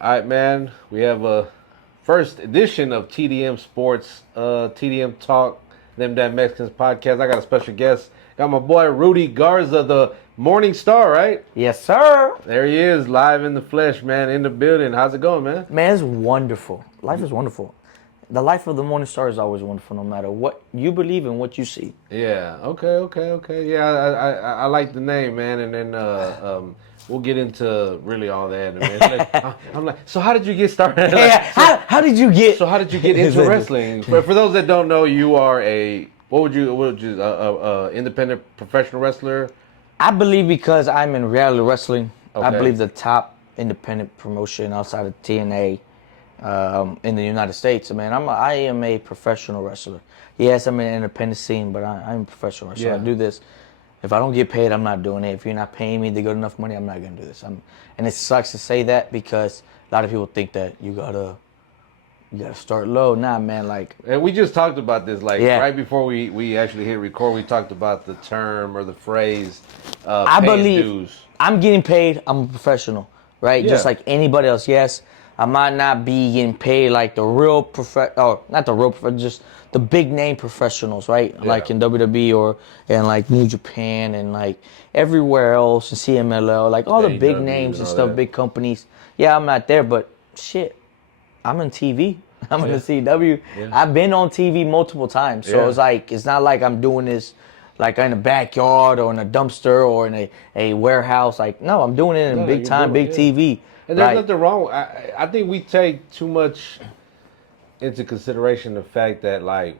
All right, man. We have a first edition of TDM Sports, TDM Talk, ThemDamnMexicans podcast. I got a special guest. Got my boy Rudy Garza, the Morning Star, right? Yes, sir. There he is, live in the flesh, man, in the building. How's it going, man? Man, it's wonderful. Life is wonderful. The life of the morning star is always wonderful, no matter what you believe and what you see. Yeah. Okay. Yeah, I like the name, man, and then we'll get into really all that. Man. I'm like, so how did you get started? How did you get? So how did you get into wrestling? For those that don't know, you are what would you independent professional wrestler? I believe because I'm in reality wrestling, I Okay. believe the top independent promotion outside of TNA in the United States. I mean, I am a professional wrestler. Yes, I'm in the independent scene, but I'm a professional wrestler. Yeah. I do this. If I don't get paid, I'm not doing it. If you're not paying me the good enough money, I'm not gonna do this. And it sucks to say that because a lot of people think that you gotta start low. Nah, man. Like, And we just talked about this, Yeah. right before we actually hit record. We talked about the term or the phrase, I paying believe dues. I'm getting paid. I'm a professional, right? Yeah. Just like anybody else. Yes, I might not be getting paid like the real not the real just the big name professionals, right? Yeah. Like in WWE or in like New Japan and like everywhere else in CMLL, like all the big AEW names and and all stuff, that. big companies. Yeah, I'm not there, but shit, I'm on TV. I'm in the CW. Yeah. I've been on TV multiple times, so Yeah. it's like it's not like I'm doing this like in a backyard or in a dumpster or in a warehouse. Like, no, I'm doing it in No, big you're time, doing big it, yeah. TV. And there's Right? nothing wrong. I think we take too much into consideration the fact that like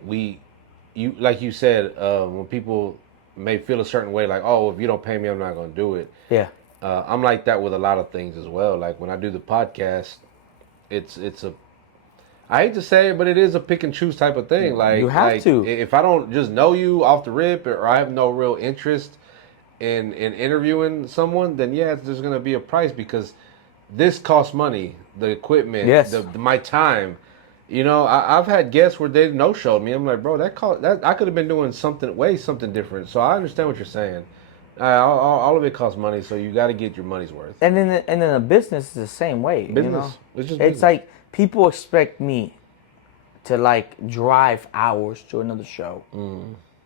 you said, when people may feel a certain way, like, oh, if you don't pay me, I'm not going to do it. Yeah. I'm like that with a lot of things as well. Like when I do the podcast, it's a I hate to say it, but it is a pick and choose type of thing. You have to. If I don't just know you off the rip, or I have no real interest in interviewing someone, then yeah, there's gonna be a price because this costs money. The equipment, Yes. my time. You know, I've had guests where they no showed me. I'm like, bro, that I could have been doing something different. So I understand what you're saying. All of it costs money, so you got to get your money's worth. And then the business is the same way. You Business. know? It's just It's business. like people expect me to like drive hours to another show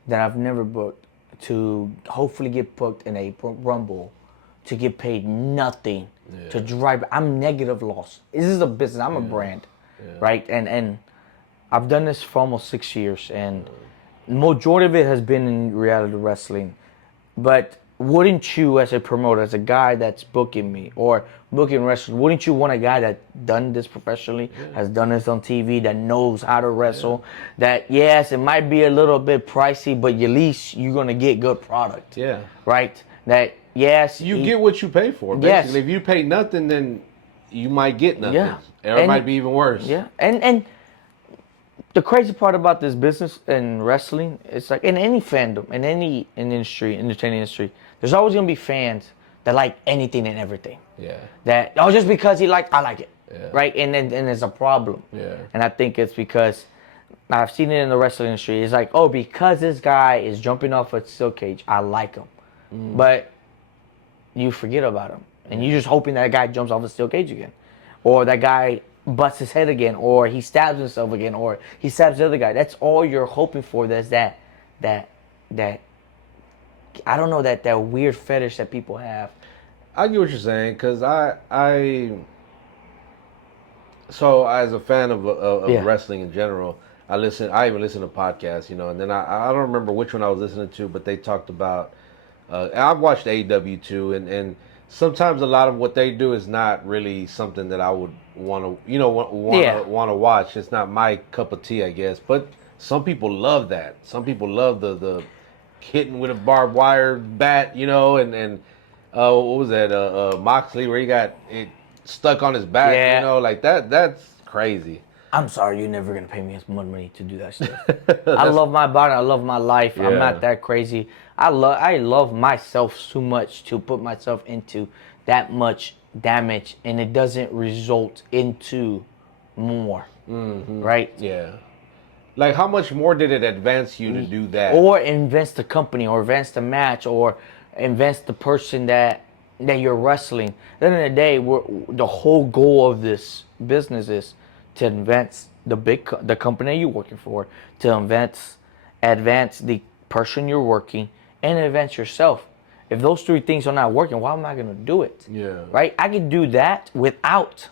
that I've never booked, to hopefully get booked in a Rumble, to get paid nothing, to drive. I'm negative loss. This is a business. I'm a brand, right? And I've done this for almost 6 years, and majority of it has been in reality wrestling. But wouldn't you, as a promoter, as a guy that's booking me or booking wrestlers, wouldn't you want a guy that done this professionally, has done this on TV, that knows how to wrestle, that yes, it might be a little bit pricey, but at least you're gonna get good product. Yeah. Right? That yes, You get what you pay for. Yes. Basically, if you pay nothing, then you might get nothing. Yeah. Or it And- might be even worse. Yeah, and the crazy part about this business and wrestling, it's like in any fandom, in any industry, entertainment industry, there's always gonna be fans that like anything and everything. Yeah. That just because I like it, right? And it's a problem. Yeah. And I think it's because I've seen it in the wrestling industry. It's like, oh, because this guy is jumping off a steel cage, I like him, but you forget about him, and you're just hoping that guy jumps off a steel cage again, or that guy busts his head again, or he stabs himself again, or he stabs the other guy. That's all you're hoping for. There's that I don't know, that weird fetish that people have. I get what you're saying because so as a fan of Yeah. wrestling in general, I even listen to podcasts, you know, and then I don't remember which one I was listening to, but they talked about. I've watched AEW too, and sometimes a lot of what they do is not really something that I would want to watch. It's not my cup of tea, I guess. But some people love that. Some people love the hitting with a barbed wire bat, you know, and what was that? Moxley, where he got it stuck on his back, Yeah. you know, like that. That's crazy. I'm sorry, you're never gonna pay me as much money to do that stuff. I love my body. I love my life. I'm Yeah. not that crazy. I love myself too much to put myself into that much damage, and it doesn't result into more, right? Yeah. Like, how much more did it advance you to do that? Or invest the company, or invest the match, or invest the person that that you're wrestling. At the end of the day, the whole goal of this business is to advance the company you're working for, to advance the person you're working, and advance yourself. If those three things are not working, why am I going to do it? Yeah. Right? I can do that without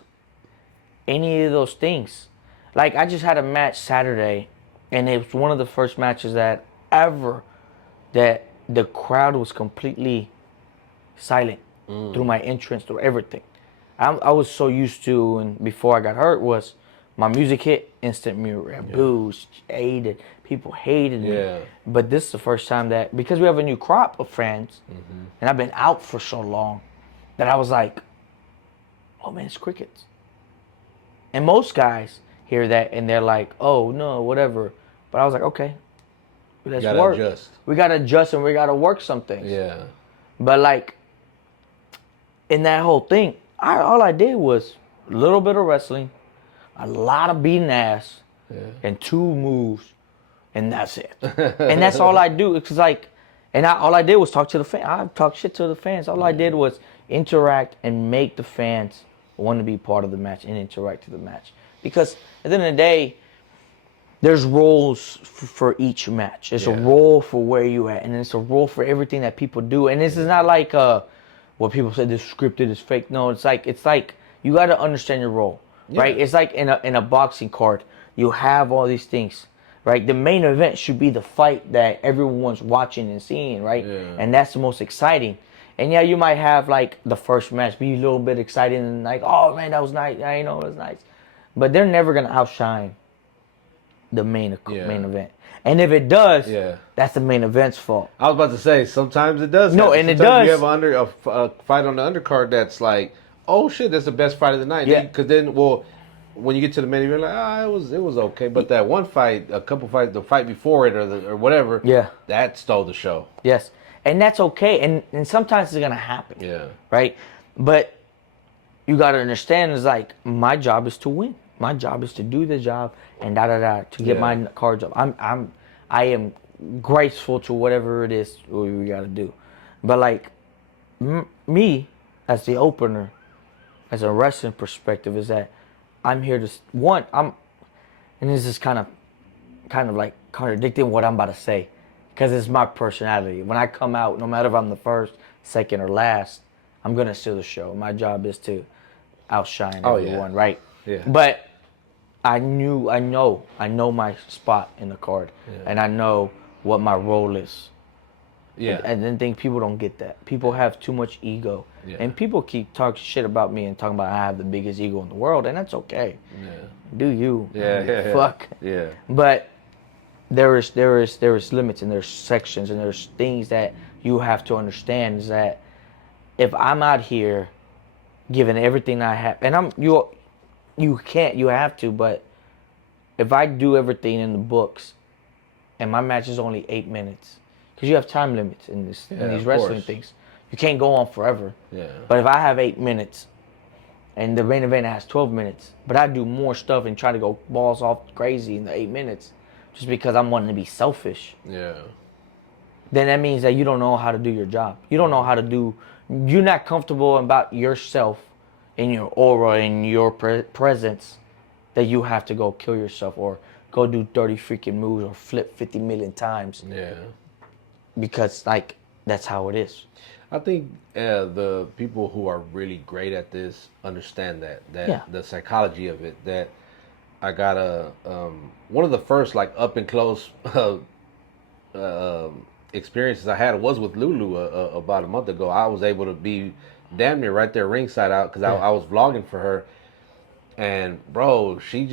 any of those things. Like, I just had a match Saturday, and it was one of the first matches that the crowd was completely silent through my entrance, through everything. I was so used to, and before I got hurt, was my music hit, instant mirror, boos, hated, people hated me. But this is the first time that, because we have a new crop of fans, and I've been out for so long, that I was like, oh man, it's crickets. And most guys hear that and they're like, oh no, whatever. But I was like, okay, let's work. Adjust. We gotta adjust and we gotta work some things. Yeah. But like, in that whole thing, all I did was a little bit of wrestling, a lot of beating ass, and 2 moves, and that's it. And that's all I do. It's like, all I did was talk to the fans. I talked shit to the fans. All I did was interact and make the fans want to be part of the match and interact to the match. Because at the end of the day, there's roles for each match. There's a role for where you at, and it's a role for everything that people do. And this is not like what people say, this scripted is fake. No, it's like you got to understand your role, right? It's like in a boxing card, you have all these things, right? The main event should be the fight that everyone's watching and seeing, right? And that's the most exciting. And yeah, you might have like the first match be a little bit exciting and like, oh man, that was nice. I know it was nice, but they're never gonna outshine the main event. And if it does, that's the main event's fault. I was about to say, sometimes it does. No, and it does. You have a fight on the undercard that's like, oh shit, that's the best fight of the night. Yeah. Because then, when you get to the main event, you're like, it was okay. But that one fight, a couple fights, the fight before it or whatever, that stole the show. Yes, and that's okay. And sometimes it's gonna happen. Yeah. Right. But you gotta understand, is like, my job is to win. My job is to do the job and to get my cards up. I am graceful to whatever it is we got to do. But like me as the opener, as a wrestling perspective, is that I'm here to and this is kind of like contradicting what I'm about to say, because it's my personality. When I come out, no matter if I'm the first, second, or last, I'm gonna steal the show. My job is to outshine everyone, right? Yeah. But I know my spot in the card, and I know what my role is. Yeah. And then think people don't get that. People have too much ego, and people keep talking shit about me and talking about I have the biggest ego in the world, and that's okay. Yeah. Do you? Yeah. Fuck. Yeah. But there is limits, and there's sections, and there's things that you have to understand. Is that if I'm out here giving everything I have, and you have to, but if I do everything in the books and my match is only 8 minutes, because you have time limits in these wrestling things. You can't go on forever. Yeah. But if I have 8 minutes and the main event has 12 minutes, but I do more stuff and try to go balls off crazy in the 8 minutes just because I'm wanting to be selfish. Yeah. Then that means that you don't know how to do your job. You don't know how to you're not comfortable about yourself, in your aura, in your presence, that you have to go kill yourself or go do 30 freaking moves or flip 50 million times. Yeah. Because, like, that's how it is. I think the people who are really great at this understand that the psychology of it. That I got one of the first, like, up and close experiences I had was with Lulu about a month ago. I was able to be damn near right there ringside out because I was vlogging for her, and bro, she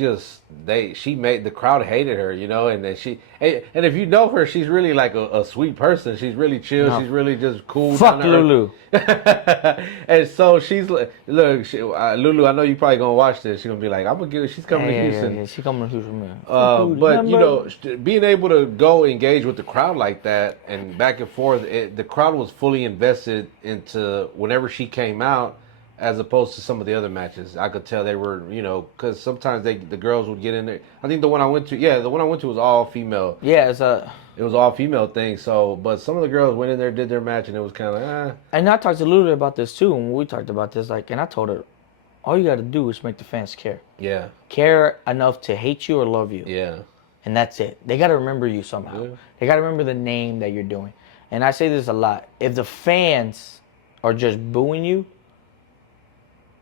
made the crowd hated her, and then and if you know her, she's really like a sweet person. She's really chill. No. She's really just cool. Fuck Lulu. And so she's like, look, Lulu, I know you probably gonna watch this. She's gonna be like, I'm gonna she's coming to Houston. Yeah, she's coming to Houston, man. But being able to go engage with the crowd like that and back and forth, the crowd was fully invested into whenever she came out. as opposed to some of the other matches. I could tell they were, because sometimes the girls would get in there. I think the one I went to, was all female. Yeah, It was all female thing. So, but some of the girls went in there, did their match, and it was kind of like, And I talked to Luda about this too. When we talked about this, and I told her, all you got to do is make the fans care. Yeah. Care enough to hate you or love you. Yeah. And that's it. They got to remember you somehow. Yeah. They got to remember the name that you're doing. And I say this a lot. If the fans are just booing you,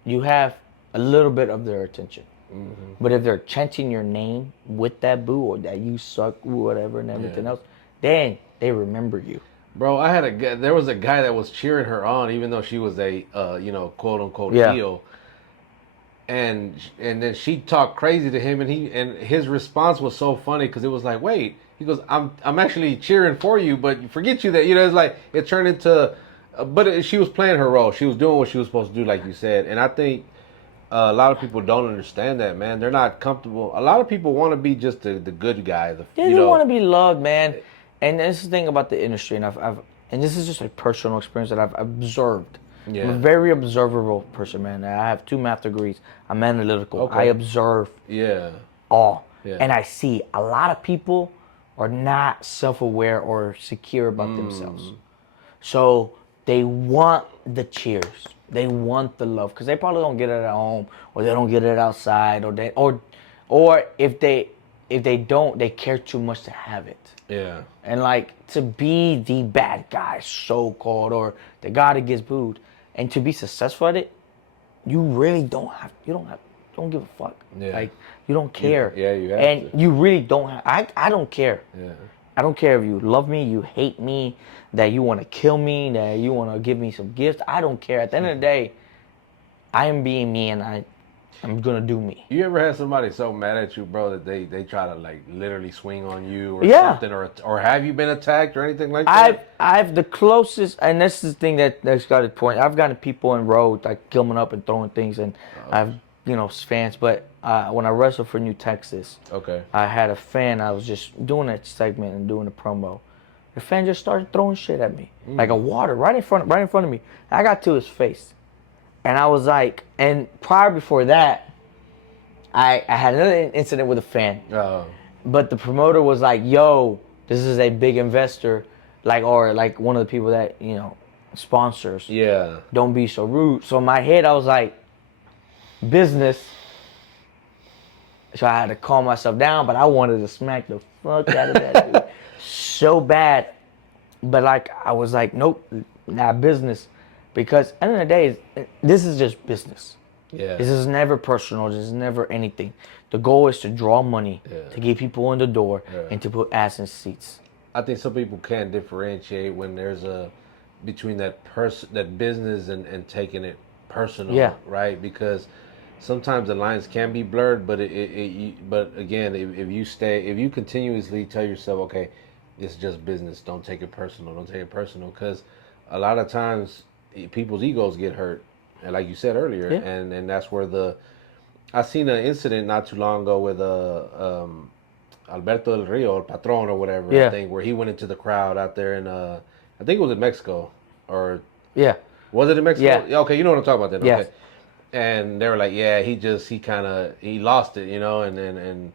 you have a little bit of their attention. Mm-hmm. But if they're chanting your name with that boo or that you suck, whatever, and everything else, then they remember you. Bro, there was a guy that was cheering her on, even though she was a, quote unquote heel. And then she talked crazy to him, and his response was so funny because it was like, wait, he goes, I'm actually cheering for you, but forget you that, it's like it turned into, she was playing her role. She was doing what she was supposed to do, like you said. And I think a lot of people don't understand that, man. They're not comfortable. A lot of people want to be just the good guy. They want to be loved, man. And this is the thing about the industry, and and this is just a personal experience that I've observed. Yeah. I'm a very observable person, man. I have 2 math degrees. I'm analytical. Okay. I observe all. Yeah. And I see a lot of people are not self-aware or secure about themselves. So they want the cheers. They want the love because they probably don't get it at home, or they don't get it outside, or if they don't, they care too much to have it. Yeah. And to be the bad guy, so called, or the guy that gets booed, and to be successful at it, you really don't give a fuck. Yeah. You don't care. You have and to. You really don't have, I don't care. Yeah. I don't care if you love me, you hate me, that you want to kill me, that you want to give me some gifts. I don't care. At the end of the day, I am being me, and I'm going to do me. You ever had somebody so mad at you, bro, that they try to literally swing on you or something, or have you been attacked or anything like that? I've the closest, and this is the thing that's got a point. I've gotten people in road coming up and throwing things, and I've fans. But when I wrestled for New Texas, I had a fan. I was just doing a segment and doing a promo. The fan just started throwing shit at me, like a water right in front of me. I got to his face. And I was like, and before that, I had another incident with a fan. But the promoter was like, yo, this is a big investor, or one of the people that, sponsors. Yeah. Don't be so rude. So in my head, I was like, business. So I had to calm myself down, but I wanted to smack the fuck out of that dude so bad. But I was like, nope, not business. Because at the end of the day, this is just business. Yeah. This is never personal. This is never anything. The goal is to draw money, to get people in the door, and to put ass in seats. I think some people can't differentiate when there's between that business and taking it personal, right? Because sometimes the lines can be blurred, but but again, if you continuously tell yourself, okay, it's just business, don't take it personal, because a lot of times people's egos get hurt, and like you said earlier, and that's where I seen an incident not too long ago with Alberto Del Rio, El Patron or whatever, I think, where he went into the crowd out there in I think it was in Mexico, or was it in Mexico? Yeah. Okay, you know what I'm talking about then. Yes. Okay. And they were like, he lost it, and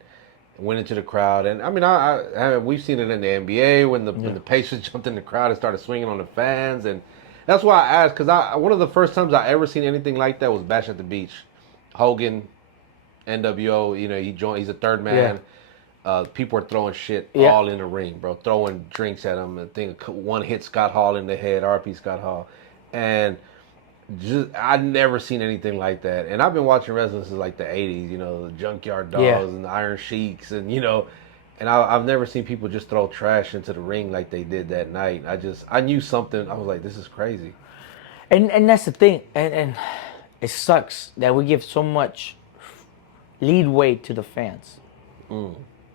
went into the crowd. And I mean, we've seen it in the NBA when the Pacers jumped in the crowd and started swinging on the fans. And that's why I asked, because one of the first times I ever seen anything like that was Bash at the Beach. Hogan, NWO, he joined, he's a third man. People are throwing shit all in the ring, bro. Throwing drinks at him. I think one hit Scott Hall in the head, RP Scott Hall. And I've never seen anything like that. And I've been watching wrestling since the 80s, the Junkyard Dolls and the Iron Sheiks, and and I've never seen people just throw trash into the ring like they did that night. I knew something. I was like, this is crazy. And that's the thing. And it sucks that we give so much leadway to the fans.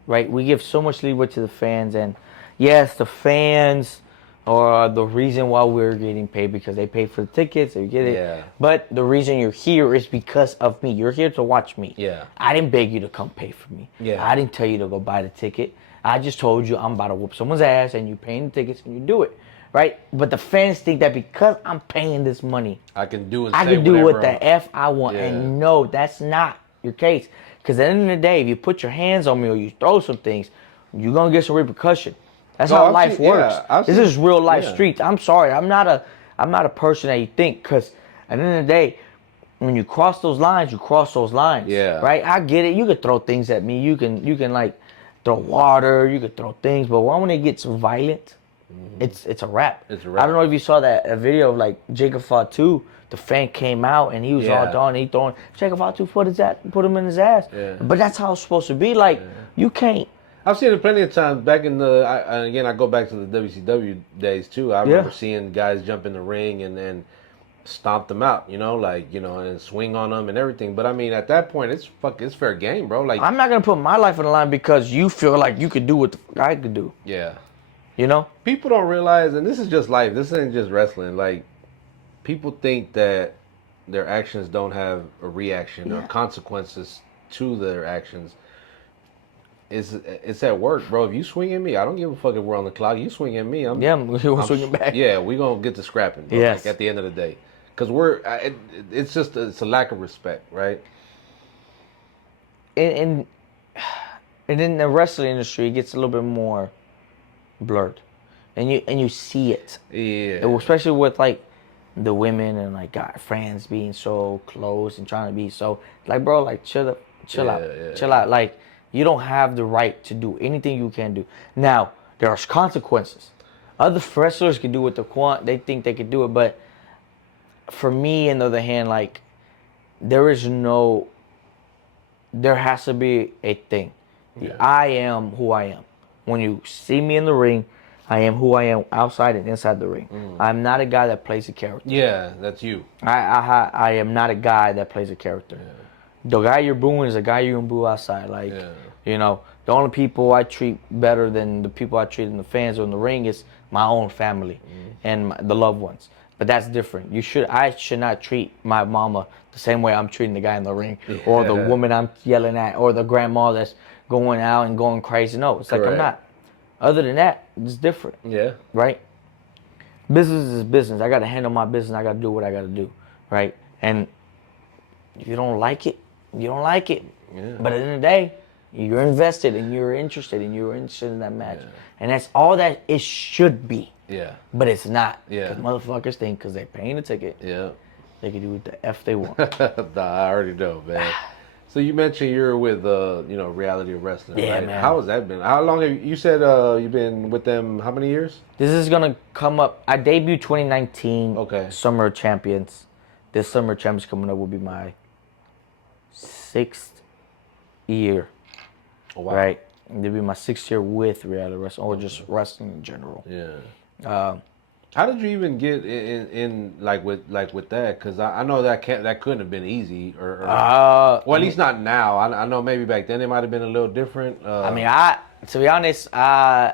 Right? We give so much leadway to the fans, and yes, the fans are the reason why we're getting paid, because they pay for the tickets, they get it. Yeah. But the reason you're here is because of me. You're here to watch me. Yeah. I didn't beg you to come pay for me. Yeah. I didn't tell you to go buy the ticket. I just told you I'm about to whoop someone's ass, and you're paying the tickets, and you do it. right? But the fans think that because I'm paying this money, I can do and I say can do whatever what the F I want. Yeah. And no, that's not your case. Because at the end of the day, if you put your hands on me or you throw some things, you're going to get some repercussion. That's how life works. This is real life streets. I'm sorry. I'm not a person that you think, because at the end of the day, when you cross those lines, you cross those lines. Yeah. Right? I get it. You could throw things at me. You can like throw water. You could throw things. But when it gets violent, it's a wrap. It's a wrap. I don't know if you saw that video of like Zilla Fatu. The fan came out and he was all done. He throwing Zilla Fatu put him in his ass. Yeah. But that's how it's supposed to be. Like you can't. I've seen it plenty of times back in again, I go back to the WCW days too. I remember seeing guys jump in the ring and then stomp them out, and swing on them and everything. But I mean, at that point, it's fair game, bro. Like, I'm not gonna put my life on the line because you feel like you could do what the fuck I could do. Yeah. People don't realize, and this is just life. This ain't just wrestling. Like, people think that their actions don't have a reaction or consequences to their actions. It's at work, bro. If you swing at me, I don't give a fuck if we're on the clock. You swing at me, I'm swinging back. Yeah, we gonna get to scrapping. Bro, yes. Like, at the end of the day, because it's a lack of respect, right? And in the wrestling industry, it gets a little bit more blurred, and you see it. Yeah. Especially with like the women and like friends being so close and trying to be so like, bro, like chill out. Like, you don't have the right to do anything you can do. Now, there are consequences. Other wrestlers can do what they want. They think they can do it. But for me, on the other hand, like, there has to be a thing. Yeah. I am who I am. When you see me in the ring, I am who I am outside and inside the ring. I'm not a guy that plays a character. Yeah, that's you. I am not a guy that plays a character. Yeah. The guy you're booing is a guy you're going to boo outside. Like, the only people I treat better than the people I treat in the fans or in the ring is my own family and the loved ones. But that's different. I should not treat my mama the same way I'm treating the guy in the ring or the woman I'm yelling at or the grandma that's going out and going crazy. No, it's like I'm not. Other than that, it's different. Yeah. Right? Business is business. I got to handle my business. I got to do what I got to do. Right? And if you don't like it, you don't like it. Yeah. But at the end of the day, you're invested and you're interested in that match. Yeah. And that's all that it should be. Yeah. But it's not. Yeah. Because motherfuckers think because they're paying the ticket, they can do what the F they want. Nah, I already know, man. So you mentioned you're with Reality of Wrestling, right? Man. How has that been? How long have you said you've been with them? How many years? This is gonna come up. I debuted 2019. Okay. Summer Champions. This Summer Champions coming up will be my 6th year. Oh, wow. Right? It'll be my 6th year with Reality Wrestling or just wrestling in general. Yeah. How did you even get in with that? Because I know that couldn't have been easy, or well, at least not now. I know maybe back then it might have been a little different. To be honest, I'm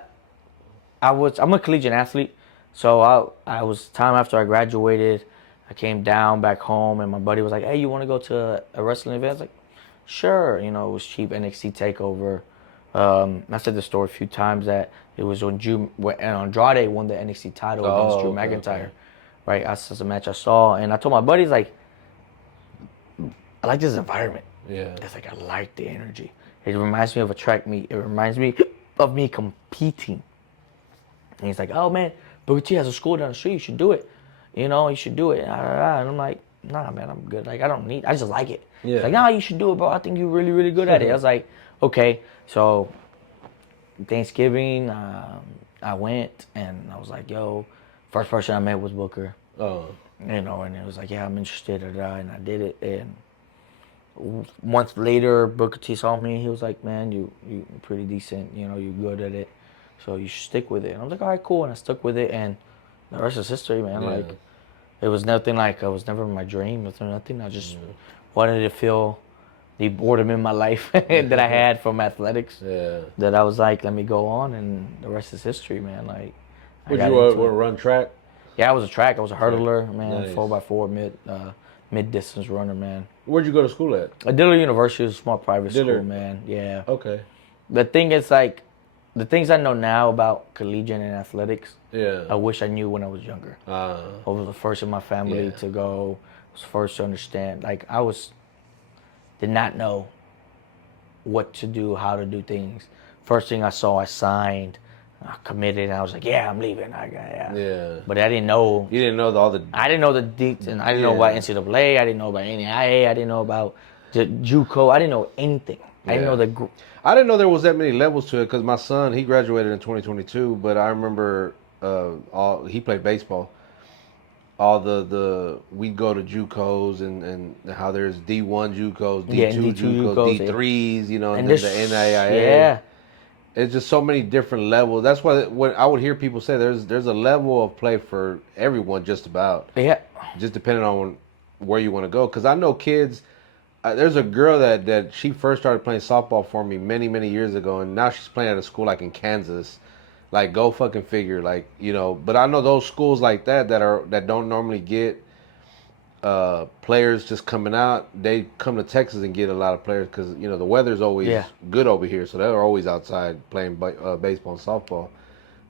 a collegiate athlete, so I was time after I graduated, I came down back home, and my buddy was like, "Hey, you want to go to a wrestling event?" I was like, "Sure." It was cheap NXT Takeover. I said the story a few times that it was when Andrade won the NXT title against Drew McIntyre. Okay. Right? That's a match I saw. And I told my buddies, like, I like this environment. Yeah. It's like, I like the energy. It reminds me of a track meet. It reminds me of me competing. And he's like, oh, man, Booker T has a school down the street. You should do it. You should do it. And I'm like, nah, man, I'm good. Like, I just like it. Yeah. He's like, nah, you should do it, bro. I think you're really, really good at it. I was like, okay. So Thanksgiving, I went and I was like, yo, first person I met was Booker. Oh. And it was like, yeah, I'm interested, and I did it. And a month later, Booker T saw me. He was like, man, you pretty decent. You're good at it. So you should stick with it. And I was like, all right, cool. And I stuck with it. And the rest is history, man. Yeah. Like, it was nothing like, it was never my dream. Nothing. I just wanted to feel the boredom in my life that I had from athletics. Yeah. That I was like, let me go on, and the rest is history, man. Like, would you run track? Yeah, I was a track. I was a hurdler, man. Nice. 4x4 mid distance runner, man. Where'd you go to school at? Dillard University is a small private school, man. Yeah. Okay. The thing is, like, the things I know now about collegiate and athletics, Yeah. I wish I knew when I was younger. I was the first in my family to go. Was first to understand. Like did not know what to do, how to do things. First thing I saw, I signed, I committed, and I was like, yeah, I'm leaving. Yeah. But I didn't know. You didn't know all the. I didn't know the deets, and I didn't know about NCAA. I didn't know about NAIA. I didn't know about the JUCO. I didn't know anything. I didn't know the. I didn't know there was that many levels to it because my son, he graduated in 2022, but I remember he played baseball. All the we go to JUCOs and how there's D1 JUCOs, D2 JUCOs, D3s, you know, and then the NAIA. Yeah. It's just so many different levels. That's why when I would hear people say there's a level of play for everyone, just about. Yeah. Just depending on where you want to go. Because I know kids. There's a girl that she first started playing softball for me many years ago, and now she's playing at a school like in Kansas. Like, go fucking figure. Like, you know. But I know those schools like that don't normally get players just coming out. They come to Texas and get a lot of players because, you know, the weather's always good over here, so they're always outside playing baseball and softball.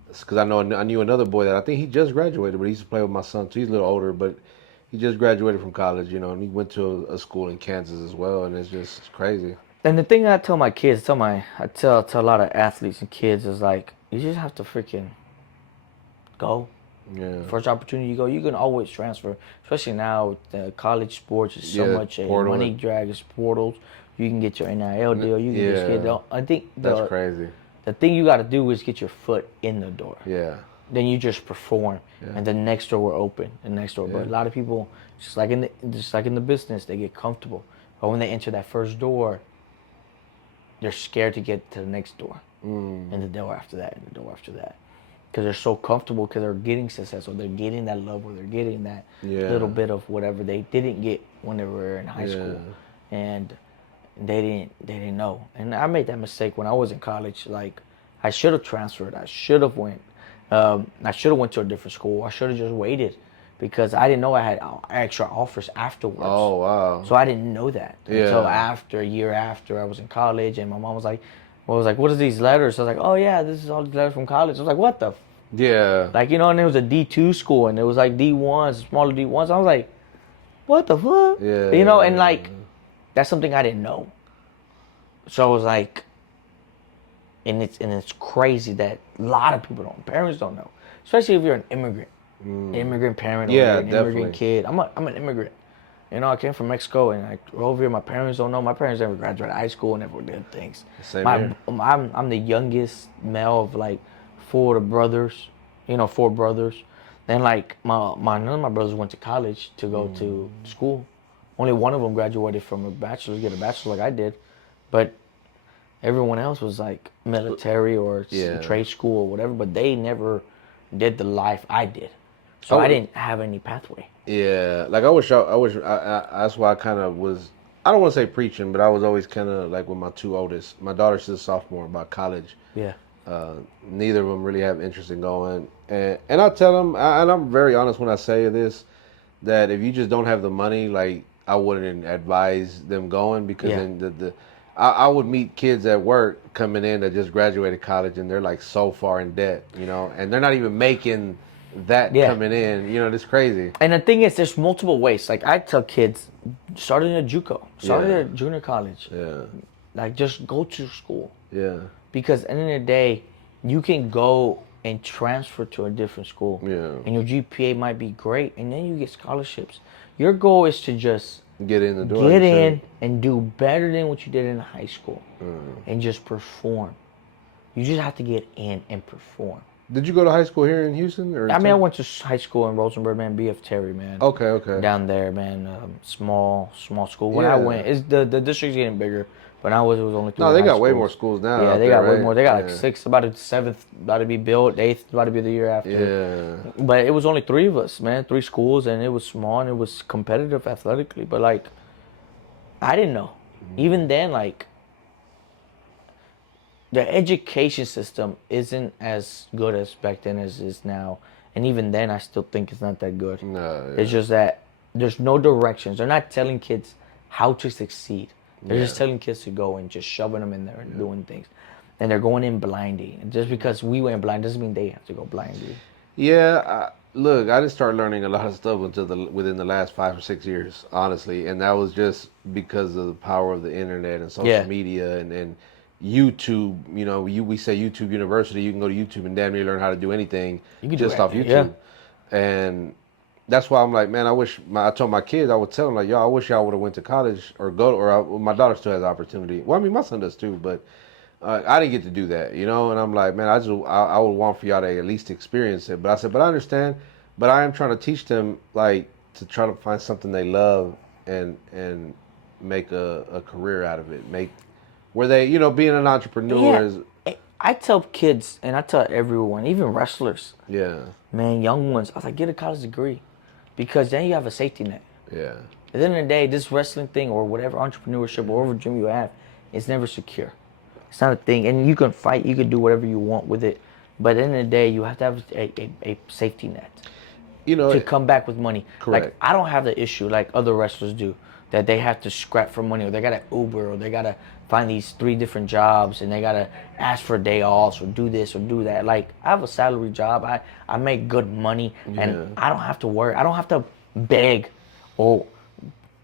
Because I knew another boy that I think he just graduated, but he used to play with my son too. He's a little older, but he just graduated from college, you know, and he went to a school in Kansas as well, and it's just crazy. And the thing I tell my kids, I tell a lot of athletes and kids is like, you just have to freaking go. Yeah. First opportunity you go, you can always transfer. Especially now, college sports is so much a money drag. It's portals. You can get your NIL deal. You can just get. I think that's crazy. The thing you got to do is get your foot in the door. Yeah. Then you just perform, and the next door will open. The next door, but a lot of people, just like in the business, they get comfortable. But when they enter that first door, they're scared to get to the next door, and the door after that, and the door after that. Because they're so comfortable, because they're getting success, or they're getting that love, or they're getting that little bit of whatever they didn't get when they were in high school, and they didn't know. And I made that mistake when I was in college. Like, I should have transferred. I should have went. I should have went to a different school. I should have just waited, because I didn't know I had extra offers afterwards. Oh wow! So I didn't know that until a year after I was in college, and my mom was like, what are these letters? I was like, oh yeah, this is all these letters from college. I was like, what the? Like, you know, and it was a D2 school, and it was like D1s, smaller D1s. I was like, what the fuck? Yeah. You know, and like, that's something I didn't know. So I was like, and it's crazy that a lot of people parents don't know, especially if you're an immigrant, immigrant parent, or you're an immigrant kid. I'm an immigrant. You know, I came from Mexico, and I grew over here. My parents don't know. My parents never graduated high school, never did things. Same here. I'm the youngest male of like four brothers. Then like none of my brothers went to college to go to school. Only one of them graduated from get a bachelor's like I did, but everyone else was like military or trade school or whatever. But they never did the life I did, so I didn't have any pathway. Yeah, like I wish. That's why I kind of was. I don't want to say preaching, but I was always kind of like with my two oldest. My daughter's a sophomore, about college. Yeah. Neither of them really have interest in going, and I tell them, and I'm very honest when I say this, that if you just don't have the money, like, I wouldn't advise them going, because then I would meet kids at work coming in that just graduated college, and they're like so far in debt, you know, and they're not even making that coming in, you know, it's crazy. And the thing is, there's multiple ways. Like, I tell kids, start in a JUCO, start at junior college. Yeah. Like, just go to school. Yeah. Because at the end of the day, you can go and transfer to a different school. Yeah. And your GPA might be great, and then you get scholarships. Your goal is to just get in the door. Get in and do better than what you did in high school. And just perform. You just have to get in and perform. Did you go to high school here in Houston? Or I went to high school in Rosenberg, man. B.F. Terry, man. Okay. Down there, man. Small school. When I went, the district's getting bigger. But it was only 3. No, they got way more schools now. Yeah, they got way more. They got like 6, about a 7th, about to be built. 8th, about to be the year after. Yeah. But it was only 3 of us, man. 3 schools, and it was small, and it was competitive athletically. But like, I didn't know. Even then, like, the education system isn't as good as back then as it is now. And even then, I still think it's not that good. No. It's just that there's no directions. They're not telling kids how to succeed. They're just telling kids to go and just shoving them in there and doing things. And they're going in blindly. And just because we went blind doesn't mean they have to go blindly. Yeah, look, I didn't start learning a lot of stuff until within the last 5 or 6 years, honestly, and that was just because of the power of the internet and social Yeah, media and YouTube. We say YouTube University. You can go to YouTube and damn near learn how to do anything you can do just off anything. Yeah, YouTube, and that's why I'm like, man, I told my kids, I would tell them like, yo, I wish y'all would have went to college or my daughter still has the opportunity. Well, I mean, my son does too, but I didn't get to do that, And I'm like, man, I would want for y'all to at least experience it. But I said, but I understand. But I am trying to teach them like to try to find something they love and make a career out of it. Make where they, being an yeah. entrepreneur is, I tell kids and I tell everyone, even wrestlers, yeah, man, young ones. I was like, get a college degree, because then you have a safety net. yeah, At the end of the day, this wrestling thing or whatever entrepreneurship or whatever dream you have, it's never secure. It's not a thing, and you can fight, you can do whatever you want with it, but at the end of the day, you have to have a safety net you know, to come back with money. Like, correct. I don't have the issue like other wrestlers do, that they have to scrap for money, or they gotta Uber, or they gotta find these 3 different jobs, and they gotta ask for a day off, or do this or do that. Like, I have a salary job, I make good money, and Yeah, I don't have to worry. I don't have to beg or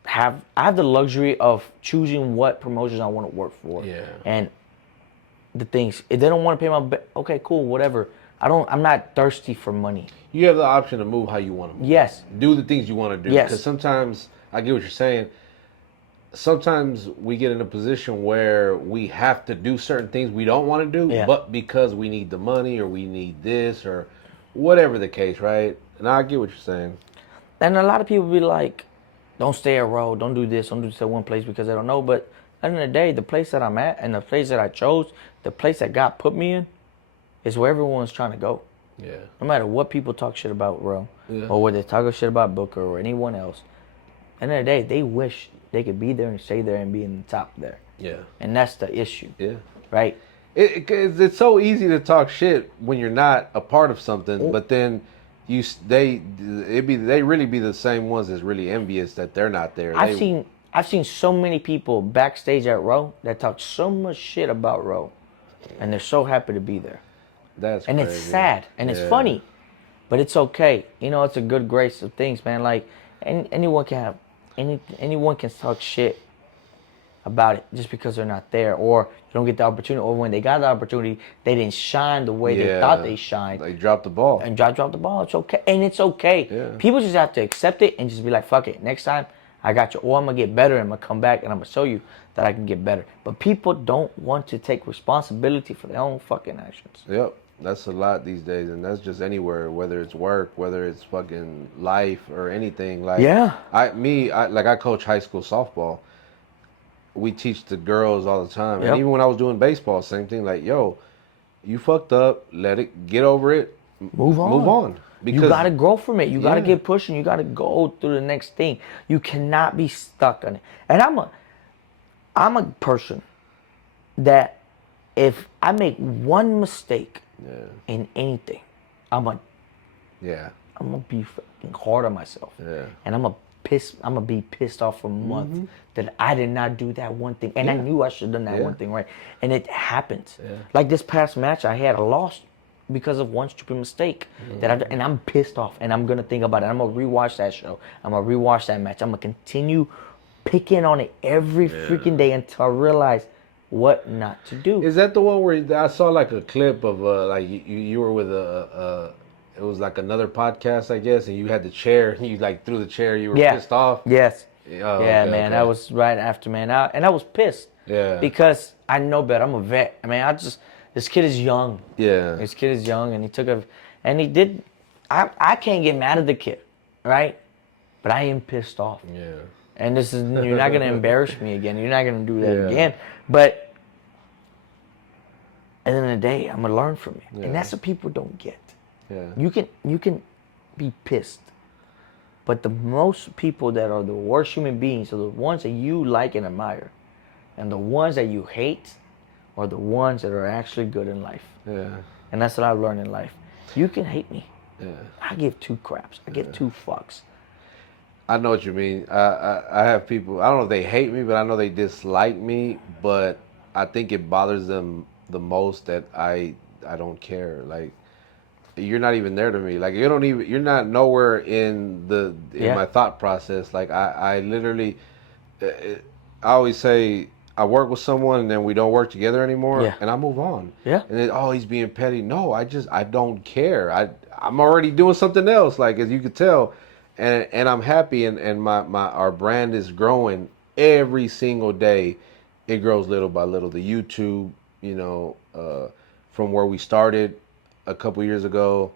I have the luxury of choosing what promotions I want to work for. yeah. And the things, if they don't want to pay okay, cool, whatever. I'm not thirsty for money. You have the option to move how you want to move. Yes. Do the things you want to do. Yes. Because sometimes I get what you're saying. Sometimes we get in a position where we have to do certain things we don't want to do, Yeah. but because we need the money or we need this or whatever the case, right? And I get what you're saying. And a lot of people be like, don't stay at road, don't do this, don't do this at one place because they don't know. But at the end of the day, the place that I'm at and the place that I chose, the place that God put me in, is where everyone's trying to go. Yeah. No matter what people talk shit about Ro, Yeah. or what they talk shit about Booker or anyone else, at the end of the day, they wish they could be there and stay there and be in the top there. Yeah. And that's the issue. Yeah. Right? It's so easy to talk shit when you're not a part of something, but then they really be the same ones that's really envious that they're not there. I've seen so many people backstage at Ro that talk so much shit about Ro, and they're so happy to be there. That's and crazy. It's sad and it's funny, but it's okay. It's a good grace of things, man. Like, anyone can have anyone can talk shit about it just because they're not there, or you don't get the opportunity, or when they got the opportunity, they didn't shine the way they thought they shined. They dropped the ball. And drop the ball. It's okay, and it's okay. Yeah. People just have to accept it and just be like, fuck it. Next time, I got you. Or I'm gonna get better, and I'm gonna come back, and I'm gonna show you that I can get better. But people don't want to take responsibility for their own fucking actions. Yep. That's a lot these days, and that's just anywhere, whether it's work, whether it's fucking life or anything. Like, I coach high school softball. We teach the girls all the time, and even when I was doing baseball, same thing. Like, yo, you fucked up, let it, get over it, move on. Because you gotta grow from it. You gotta get pushing. You gotta go through the next thing. You cannot be stuck on it. And I'm a person that if I make one mistake in anything, I'm gonna be fucking hard on myself. Yeah. And I'm gonna be pissed off for a month that I did not do that one thing. And I knew I should have done that one thing right. And it happens. Yeah. Like this past match I had, I lost because of one stupid mistake and I'm pissed off, and I'm gonna think about it. I'm gonna rewatch that show. I'm gonna rewatch that match. I'm gonna continue picking on it every freaking day until I realize what not to do. Is that the one where I saw like a clip of like you were with it was like another podcast, I guess, and you had the chair and you like threw the chair, you were pissed off? Yes. Oh, man. Okay. That was right after, man. And I was pissed. Yeah. Because I know better. I'm a vet. I mean, this kid is young. Yeah. This kid is young, and he did. I can't get mad at the kid, right? But I am pissed off. Yeah. And you're not gonna embarrass me again. You're not gonna do that again. But at the end of the day, I'm gonna learn from it, and that's what people don't get. Yeah. You can be pissed, but the most people that are the worst human beings are the ones that you like and admire, and the ones that you hate are the ones that are actually good in life. Yeah. And that's what I've learned in life. You can hate me. Yeah. I give 2 craps. I give 2 fucks. I know what you mean. I have people, I don't know if they hate me, but I know they dislike me, but I think it bothers them the most that I don't care. Like, you're not even there to me. Like you're not nowhere in my thought process. Like I literally, I always say I work with someone and then we don't work together anymore, and I move on. Yeah. And then he's being petty. No, I don't care. I'm already doing something else. Like as you could tell, and I'm happy, and my our brand is growing every single day. It grows little by little. The YouTube, from where we started a couple years ago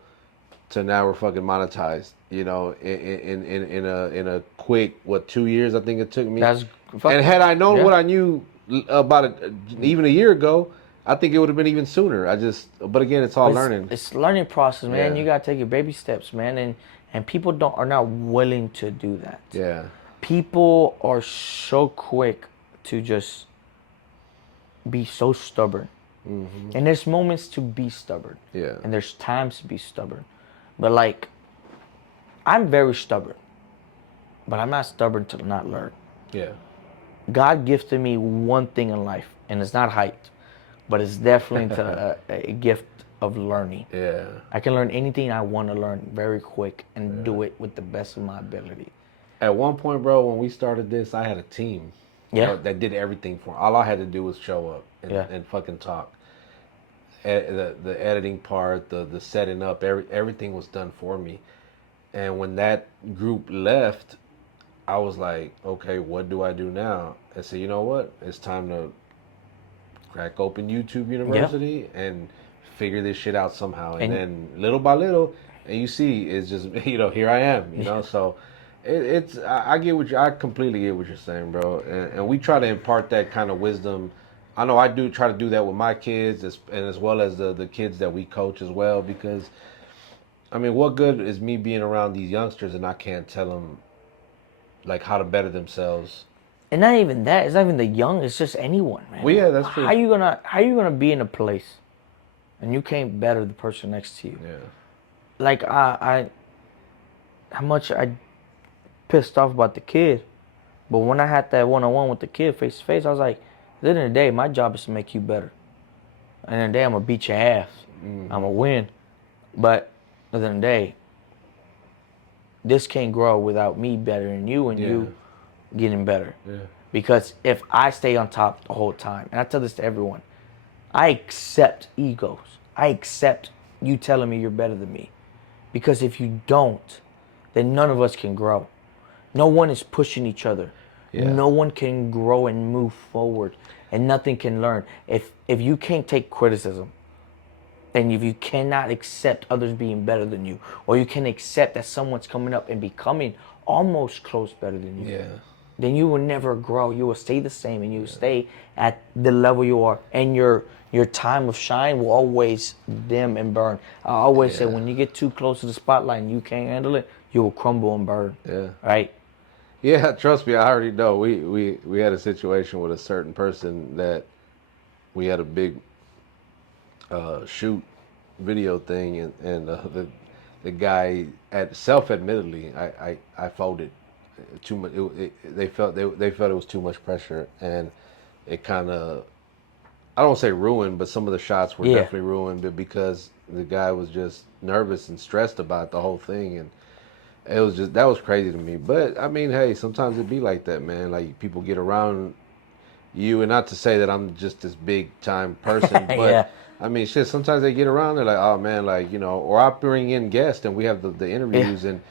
to now we're fucking monetized. In a quick 2 years I think it took me. And had I known what I knew about it even a year ago, I think it would have been even sooner. But again, it's all learning. It's a learning process, man. Yeah. You gotta take your baby steps, man, and people are not willing to do that. Yeah. People are so quick to just be so stubborn. Mm-hmm. And there's moments to be stubborn. Yeah. And there's times to be stubborn. But like, I'm very stubborn. But I'm not stubborn to not learn. Yeah. God gifted me one thing in life, and it's not height, but it's definitely a gift of learning. Yeah. I can learn anything I want to learn very quick and do it with the best of my ability. At one point, bro, when we started this, I had a team that did everything for me. All I had to do was show up and fucking talk. The editing part, the setting up, everything was done for me. And when that group left, I was like, okay, what do I do now? I said, you know what? It's time to crack open YouTube University and figure this shit out somehow. And then little by little, and you see, it's just, here I am, So I completely get what you're saying, bro. And we try to impart that kind of wisdom. I know I do try to do that with my kids and as well as the kids that we coach as well, because, I mean, what good is me being around these youngsters and I can't tell them, like, how to better themselves? And not even that. It's not even the young. It's just anyone, man. Well, yeah, that's true. How you gonna be in a place and you can't better the person next to you? Yeah. Like how much I pissed off about the kid, but when I had that one-on-one with the kid face to face, I was like, at the end of the day, my job is to make you better. At the end of the day, I'm gonna beat your ass. Mm-hmm. I'm gonna win. But at the end of the day, this can't grow without me bettering you and you getting better. Yeah. Because if I stay on top the whole time, and I tell this to everyone, I accept egos. I accept you telling me you're better than me. Because if you don't, then none of us can grow. No one is pushing each other. Yeah. No one can grow and move forward, and nothing can learn. If you can't take criticism, and if you cannot accept others being better than you, or you can accept that someone's coming up and becoming almost close better than you, then you will never grow. You will stay the same, and you will stay at the level you are, and your time of shine will always dim and burn. I always say, when you get too close to the spotlight and you can't handle it, you will crumble and burn. Yeah. Right? Yeah, trust me, I already know. We had a situation with a certain person that we had a big shoot video thing, and the guy self-admittedly, I folded too much. They felt it was too much pressure, and it kind of, I don't say ruined, but some of the shots were definitely ruined because the guy was just nervous and stressed about the whole thing, and that was crazy to me. But I mean, hey, sometimes it be like that, man. Like people get around you, and not to say that I'm just this big time person, but I mean, shit. Sometimes they get around, they're like, oh man, like or I bring in guests and we have the interviews, and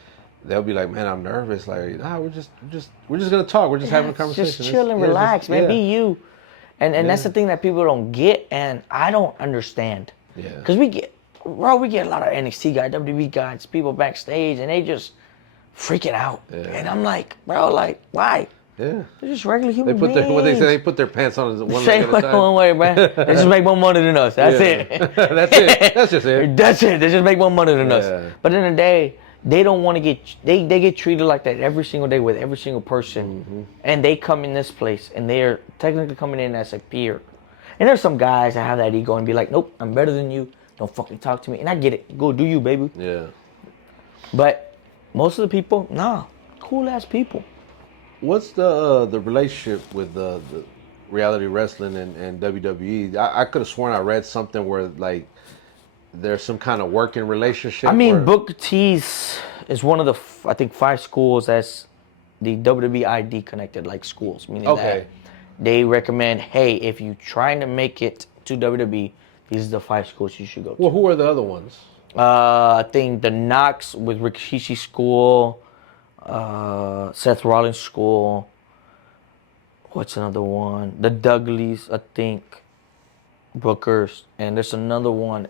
they'll be like, man, I'm nervous. Like, nah, we're just gonna talk. We're just having a conversation. Just chill and relax, man. Be you. And that's the thing that people don't get, and I don't understand. Yeah. Because we get a lot of NXT guys, WWE guys, people backstage, and they just freaking out. Yeah. And I'm like, bro, like, why? Yeah. They're just regular human beings. They put their pants on one leg at a time. One way, man. They just make more money than us. That's it. That's it. That's just it. That's it. They just make more money than us. But in the day, they don't want to get, they get treated like that every single day with every single person. Mm-hmm. And they come in this place, and they're technically coming in as a peer. And there's some guys that have that ego and be like, nope, I'm better than you. Don't fucking talk to me. And I get it. Go do you, baby. Yeah. But most of the people, nah, cool ass people. What's the relationship with the reality wrestling and WWE? I could have sworn I read something where like there's some kind of working relationship? I mean, where- Booker T's is one of the, I think, 5 schools that's the WWE ID connected, like schools, meaning Okay. that they recommend, hey, if you're trying to make it to WWE, these are the 5 schools you should go to. Well, who are the other ones? I think the Knox with Rikishi School, Seth Rollins School. What's another one? The Dudleys, I think. Booker's, and there's another one,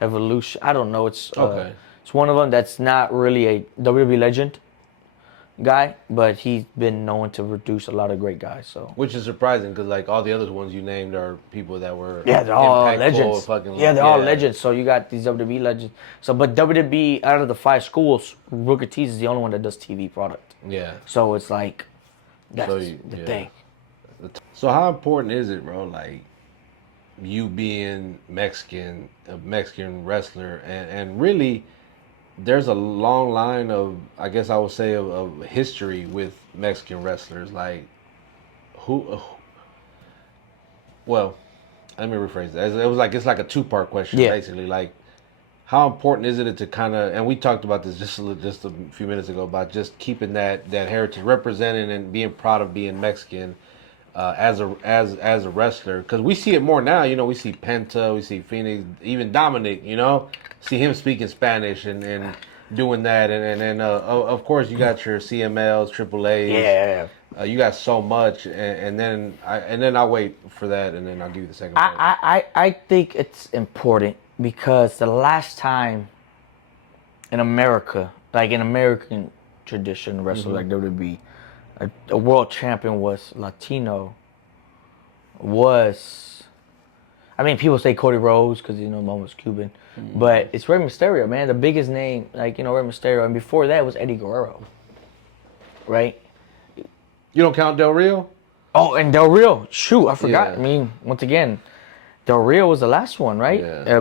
Evolution. I don't know. It's Okay. It's one of them that's not really a WWE legend guy, but he's been known to produce a lot of great guys. So Which is surprising because like all the other ones you named are people that were yeah, they're all impactful, legends. fucking- Yeah, they're all legends. So you got these WWE legends. So, but WWE out of the 5 schools, Booker T is the only one that does TV product. Yeah. So it's like that's So the yeah. thing. So how important is it, bro? Like you being Mexican, a Mexican wrestler, and really, there's a long line of, I guess I would say, of history with Mexican wrestlers. Like who? Well, let me rephrase that. It was like it's like a 2-part question, Yeah. basically. Like, how important is it to kind of, and we talked about this just a few minutes ago about just keeping that heritage, representing and being proud of being Mexican. As a wrestler, because we see it more now. You know, we see Penta, we see Phoenix, even Dominic. You know, see him speaking Spanish and doing that, and then of course you got your CMLs, AAAs. Yeah. You got so much, and then I'll wait for that, and then I'll give you the second part. I think it's important because the last time in America, like in American tradition wrestling, like WWE, a world champion was Latino. I mean, people say Cody Rhodes because Mom was Cuban, but it's Rey Mysterio, man, the biggest name, like Rey Mysterio, and before that was Eddie Guerrero, right? You don't count Del Rio? Oh, and Del Rio, shoot, I forgot. Yeah. I mean, once again, Del Rio was the last one, right? Yeah.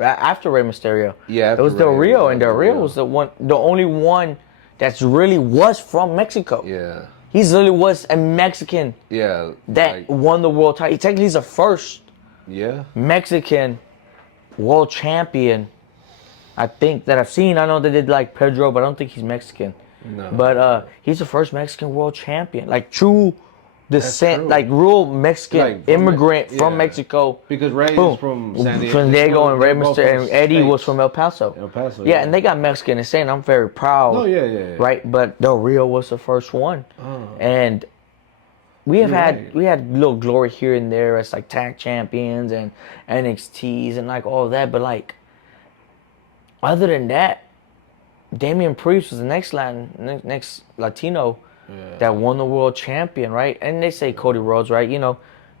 After Rey Mysterio. Yeah, it was after Del Rey, Rio, it and was Del Del Rio Rio. was the only one that's really was from Mexico. Yeah. He literally was a Mexican Yeah. that won the world title. Technically, he's the first Yeah. Mexican world champion I think that I've seen. I know they did like Pedro, but I don't think he's Mexican. No. But he's the first Mexican world champion, like true descent, true. like real Mexican Like, from immigrant Me- from yeah. Mexico. Because Ray Boom. is from San Diego. San Diego, and Rey They're both Mysterio from and Eddie was states. from El Paso. El Paso, Yeah, yeah. and they got Mexican and I'm very proud. Oh, yeah. Right, but Del Rio was the first one, Oh. and we have You're had right. we had little glory here and there as like tag champions and NXTs and like all that, but like other than that, Damian Priest was the next Latino that won the world champion, right? And they say Cody Rhodes, right?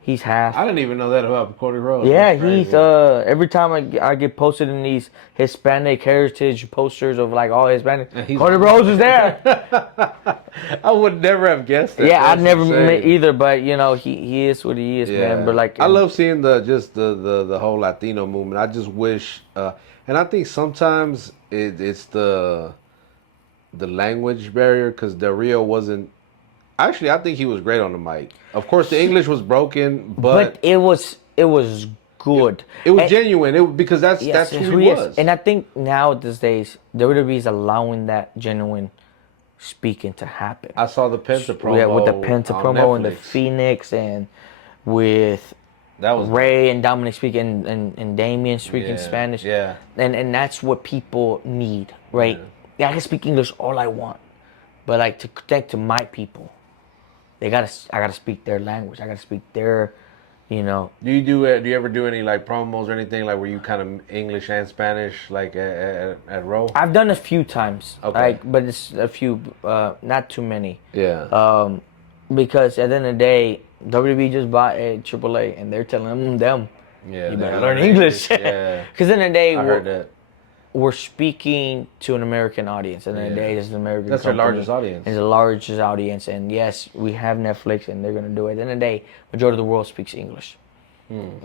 He's half. I didn't even know that about Cody Rhodes. Yeah, That's crazy. he's every time I get posted in these Hispanic heritage posters of like all Hispanic, he's- Cody Rhodes is there. I would never have guessed that. Yeah, I That's never insane. met either, but he is what he is, man. But like I love seeing the whole Latino movement. I just wish, and I think sometimes it's the language barrier because Del Rio wasn't. Actually, I think he was great on the mic. Of course, the English was broken, but it was good. it was And- genuine. Because that's Yes, who he was. And I think now these days WWE is allowing that genuine speaking to happen. I saw the Penta promo. Yeah, with the Penta on promo and the Netflix. Phoenix and with That was Ray and Dominic speaking and Damien speaking Yeah, Spanish. yeah. And that's what people need, right? Yeah, I can speak English all I want, but like to connect to my people, I gotta speak their language. I gotta speak their, Do you ever do any like promos or anything like where you kind of English and Spanish like at Raw? I've done a few times, Okay. but it's a few, not too many. Yeah. Because at the end of the day, WWE just bought a AAA, and they're telling them, Yeah. you they better gotta learn English. Yeah. Because at the end of the day, I heard that. we're speaking to an American audience. At the end of the day, this is an American That's our company. largest audience. It's the largest audience. And yes, we have Netflix, and they're going to do it. At the end of the day, majority of the world speaks English.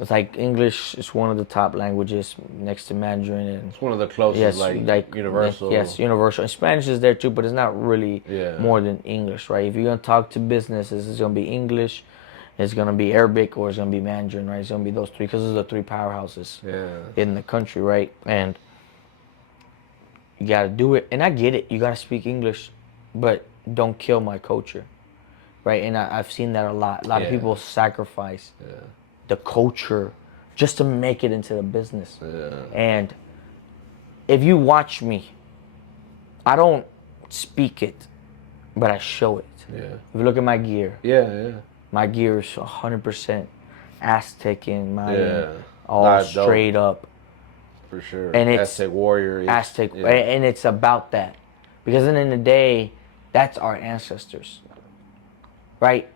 It's like English is one of the top languages next to Mandarin. And It's one of the closest, like universal. Yes, universal. And Spanish is there too, but it's not really Yeah. more than English, right? If you're going to talk to businesses, it's going to be English. It's gonna be Arabic or it's gonna be Mandarin, right? It's gonna be those three because those are the three powerhouses in the country, right? And you gotta do it. And I get it. You gotta speak English, but don't kill my culture, right? And I've seen that a lot. A lot of people sacrifice the culture just to make it into the business. And if you watch me, I don't speak it, but I show it. If you look at my gear, my gear is 100% Aztecan, Mayan, all straight up. For sure. And it's Aztec warrior. Aztec, and it's about that. Because in the day, that's our ancestors, right?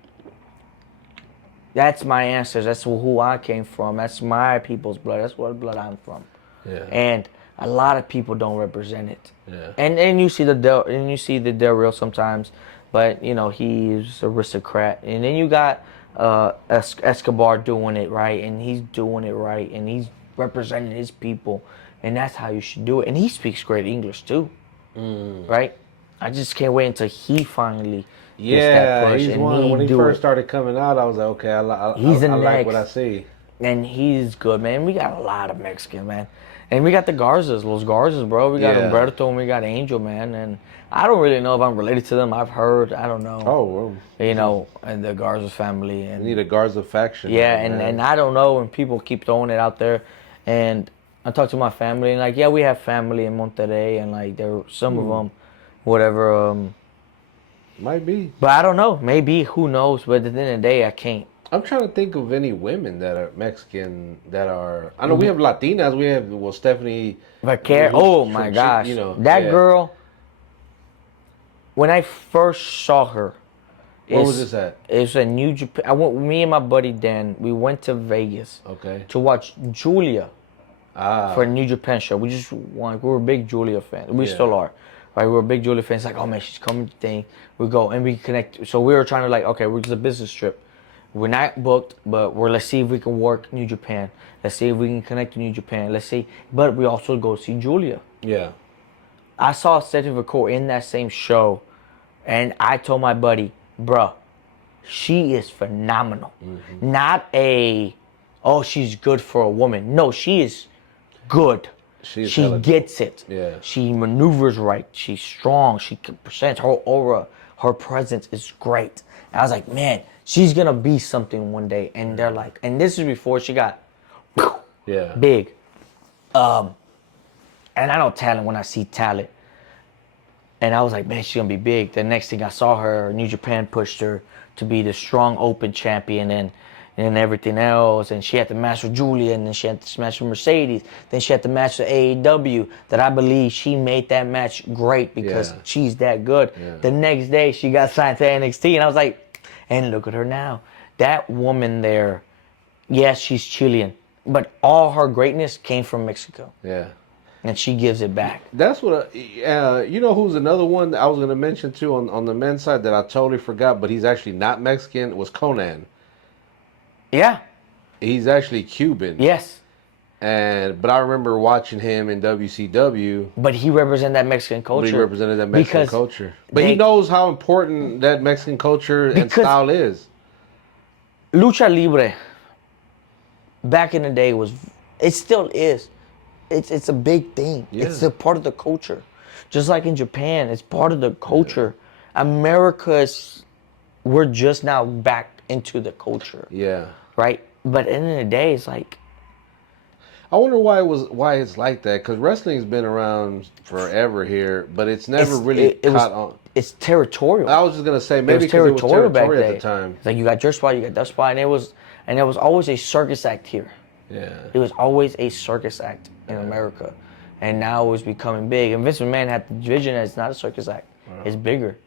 That's my ancestors. That's who I came from. That's my people's blood. That's what blood I'm from. And a lot of people don't represent it. And you see the Del Real sometimes, but you know he's aristocrat. And then you got Escobar doing it right, and he's doing it right, and he's representing his people, and that's how you should do it. And he speaks great English too, right? I just can't wait until he finally gets that push. He's one. When he first started coming out, I was like, okay, I like what I see. And he's good, man. We got a lot of Mexicans, man. And we got the Garzas, Los Garzas, bro. We got Humberto and we got Angel, man. And I don't really know if I'm related to them. I've heard, I don't know. Oh, well. You know, and the Garza family. And you need a Garza faction. Yeah, and I don't know, and people keep throwing it out there. And I talk to my family, and like, yeah, we have family in Monterrey, and like, there some of them, whatever. Might be. But I don't know. Maybe. Who knows? But at the end of the day, I can't. I'm trying to think of any women that are Mexican that are. I know we have Latinas. We have Stephanie. Vaquero. Oh my gosh, you know, that girl. When I first saw her, where was this at? It was in New Japan. Me and my buddy Dan. We went to Vegas. To watch Julia. For a New Japan show. We were big Julia fans. We still are. Right, we were big Julia fans. Like, oh man, she's coming to thing. We go and we connect. So we were trying to like, okay, we're just a business trip. We're not booked, but let's see if we can work New Japan. Let's see if we can connect to New Japan. Let's see. But we also go see Julia. Yeah. I saw Stephanie Vaquero in that same show, and I told my buddy, bruh, she is phenomenal. Not she's good for a woman. No, she is good. She gets it. Yeah. She maneuvers right. She's strong. She presents her aura. Her presence is great. And I was like, man, she's gonna be something one day. And they're like, and this is before she got big. And I know talent when I see talent. And I was like, man, she's gonna be big. The next thing I saw her, New Japan pushed her to be the strong open champion and everything else. And she had to match with Julia, and then she had to match with Mercedes. Then she had to match with AEW. That I believe she made that match great because she's that good. The next day, she got signed to NXT, and I was like, and look at her now. That woman there, yes, she's Chilean, but all her greatness came from Mexico. Yeah. And she gives it back. That's what, you know who's another one that I was going to mention too on the men's side that I totally forgot, but he's actually not Mexican, was Conan. Yeah. He's actually Cuban. Yes. But I remember watching him in WCW. But he represented that Mexican culture. He represented that Mexican culture. But he knows how important that Mexican culture and style is. Lucha Libre, back in the day, it still is. It's a big thing. Yeah. It's a part of the culture. Just like in Japan, it's part of the culture. Yeah. We're just now back into the culture. Yeah. Right? But at the end of the day, it's like, I wonder why it's like that, because wrestling's been around forever here, but it's never really caught on. It's territorial. I was just gonna say maybe because it was territorial at the time. It's like you got your spot, you got that spot, and it was always a circus act here. Yeah. It was always a circus act in America, and now it's becoming big. And Vince McMahon had the vision that it's not a circus act; it's bigger,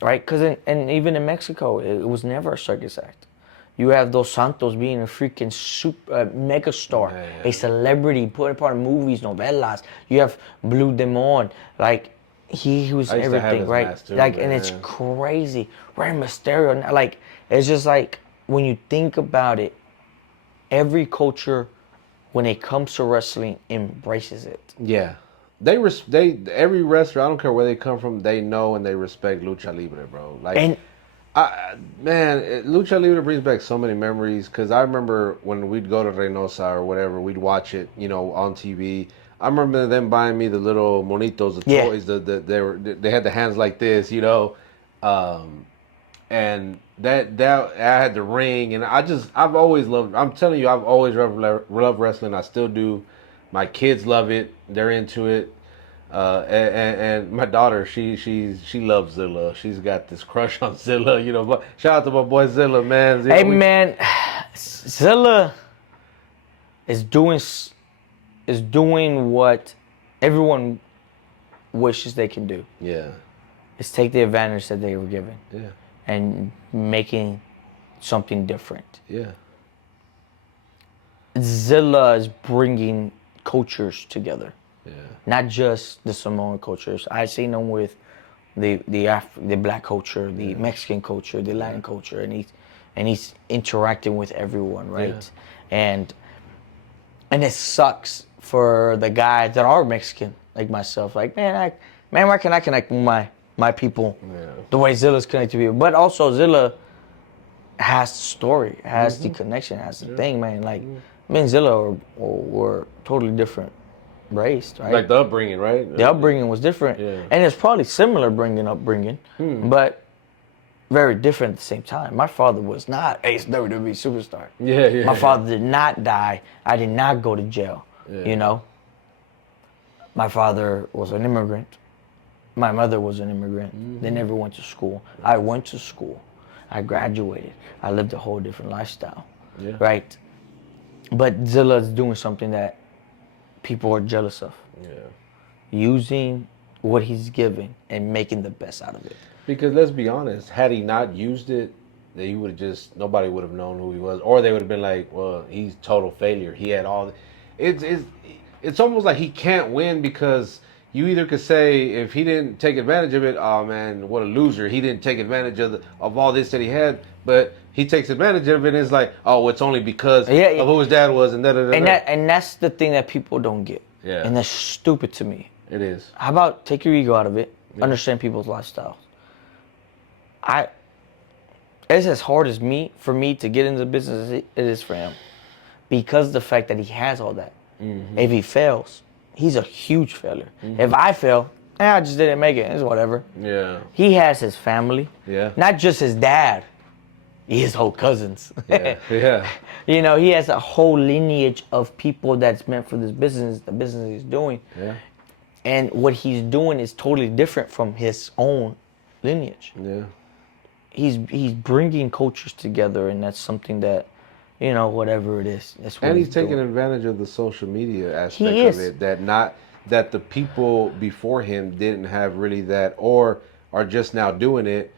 right? Because and even in Mexico, it was never a circus act. You have Dos Santos being a freaking mega star, a celebrity, put part of movies, novelas. You have Blue Demon, like he was everything, right? Too, like, and it's crazy. Rey Mysterio, like it's just like when you think about it, every culture, when it comes to wrestling, embraces it. Yeah, every wrestler, I don't care where they come from, they know and they respect Lucha Libre, bro. Like. And Lucha Libre brings back so many memories because I remember when we'd go to Reynosa or whatever, we'd watch it, on TV. I remember them buying me the little monitos, the Yeah. toys. They had the hands like this. Um, and that I had the ring, and I've always loved. I'm telling you, I've always loved wrestling. I still do. My kids love it. They're into it. And my daughter, she loves Zilla. She's got this crush on Zilla. But shout out to my boy Zilla, man. Hey man, Zilla is doing what everyone wishes they can do. Yeah. Is take the advantage that they were given. Yeah. And making something different. Yeah. Zilla is bringing cultures together. Yeah. Not just the Samoan cultures. I've seen them with the black culture, the Mexican culture, the Latin culture, and he's interacting with everyone, right? Yeah. And it sucks for the guys that are Mexican, like myself. Like, why can I connect with my people the way Zilla's connected to people? But also Zilla has the story, has the connection, has the thing, man. Like, me and Zilla were totally different race, right? Like the upbringing, right? The upbringing was different. Yeah. And it's probably similar upbringing, but very different at the same time. My father was not a WWE superstar. Yeah. My father did not die. I did not go to jail, My father was an immigrant. My mother was an immigrant. They never went to school. I went to school. I graduated. I lived a whole different lifestyle, right? But Zilla's doing something that people are jealous of. Yeah. Using what he's given and making the best out of it. Because let's be honest, had he not used it, he would have nobody would have known who he was, or they would have been like, well, he's total failure. He had all. It's almost like he can't win because you either could say if he didn't take advantage of it, oh man, what a loser. He didn't take advantage of all this that he had, but he takes advantage of it and it's like, oh, it's only because of who his dad was and da-da-da-da. And that's the thing that people don't get. Yeah. And that's stupid to me. It is. How about take your ego out of it, understand people's lifestyles. It's as hard for me to get into the business as it is for him. Because of the fact that he has all that. Mm-hmm. If he fails, he's a huge failure. Mm-hmm. If I fail, I just didn't make it. It's whatever. Yeah. He has his family. Yeah. Not just his dad. His whole cousins. Yeah. He has a whole lineage of people that's meant for this business, the business he's doing. Yeah. And what he's doing is totally different from his own lineage. Yeah. He's bringing cultures together, and that's something that, whatever it is. That's what he's taking advantage of the social media aspect of it. That the people before him didn't have really that, or are just now doing it.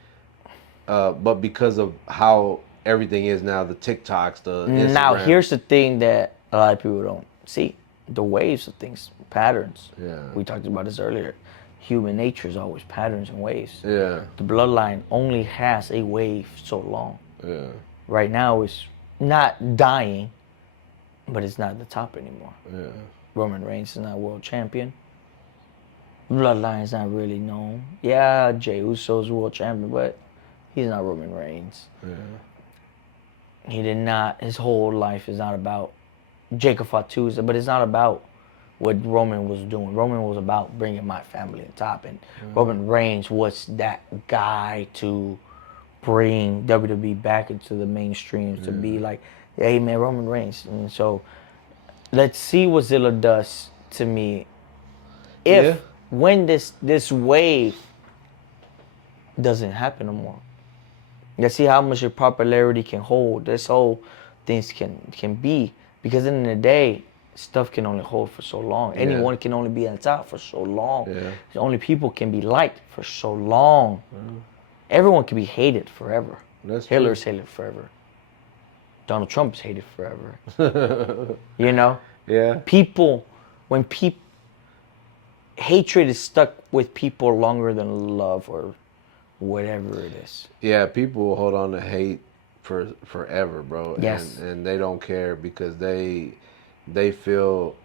But because of how everything is now, the TikToks, the Instagram. Now, here's the thing that a lot of people don't see. The waves of things, patterns. Yeah. We talked about this earlier. Human nature is always patterns and waves. Yeah. The bloodline only has a wave so long. Yeah. Right now, it's not dying, but it's not at the top anymore. Yeah. Roman Reigns is not world champion. Bloodline is not really known. Yeah, Jey Uso's world champion, but he's not Roman Reigns. Yeah. He did not. His whole life is not about Zilla Fatu, but it's not about what Roman was doing. Roman was about bringing my family on top, and Roman Reigns was that guy to bring WWE back into the mainstream, to be like, hey man, Roman Reigns. And so let's see what Zilla does to me. When this wave doesn't happen no more. Let's see how much your popularity can hold. This whole things can be, because in the day, stuff can only hold for so long. Yeah. Anyone can only be on top for so long. Yeah. Only people can be liked for so long. Everyone can be hated forever. Hitler's hated forever. Donald Trump's hated forever. Yeah. Hatred is stuck with people longer than love or whatever it is. Yeah, people will hold on to hate for forever, bro. Yes. And they don't care because they feel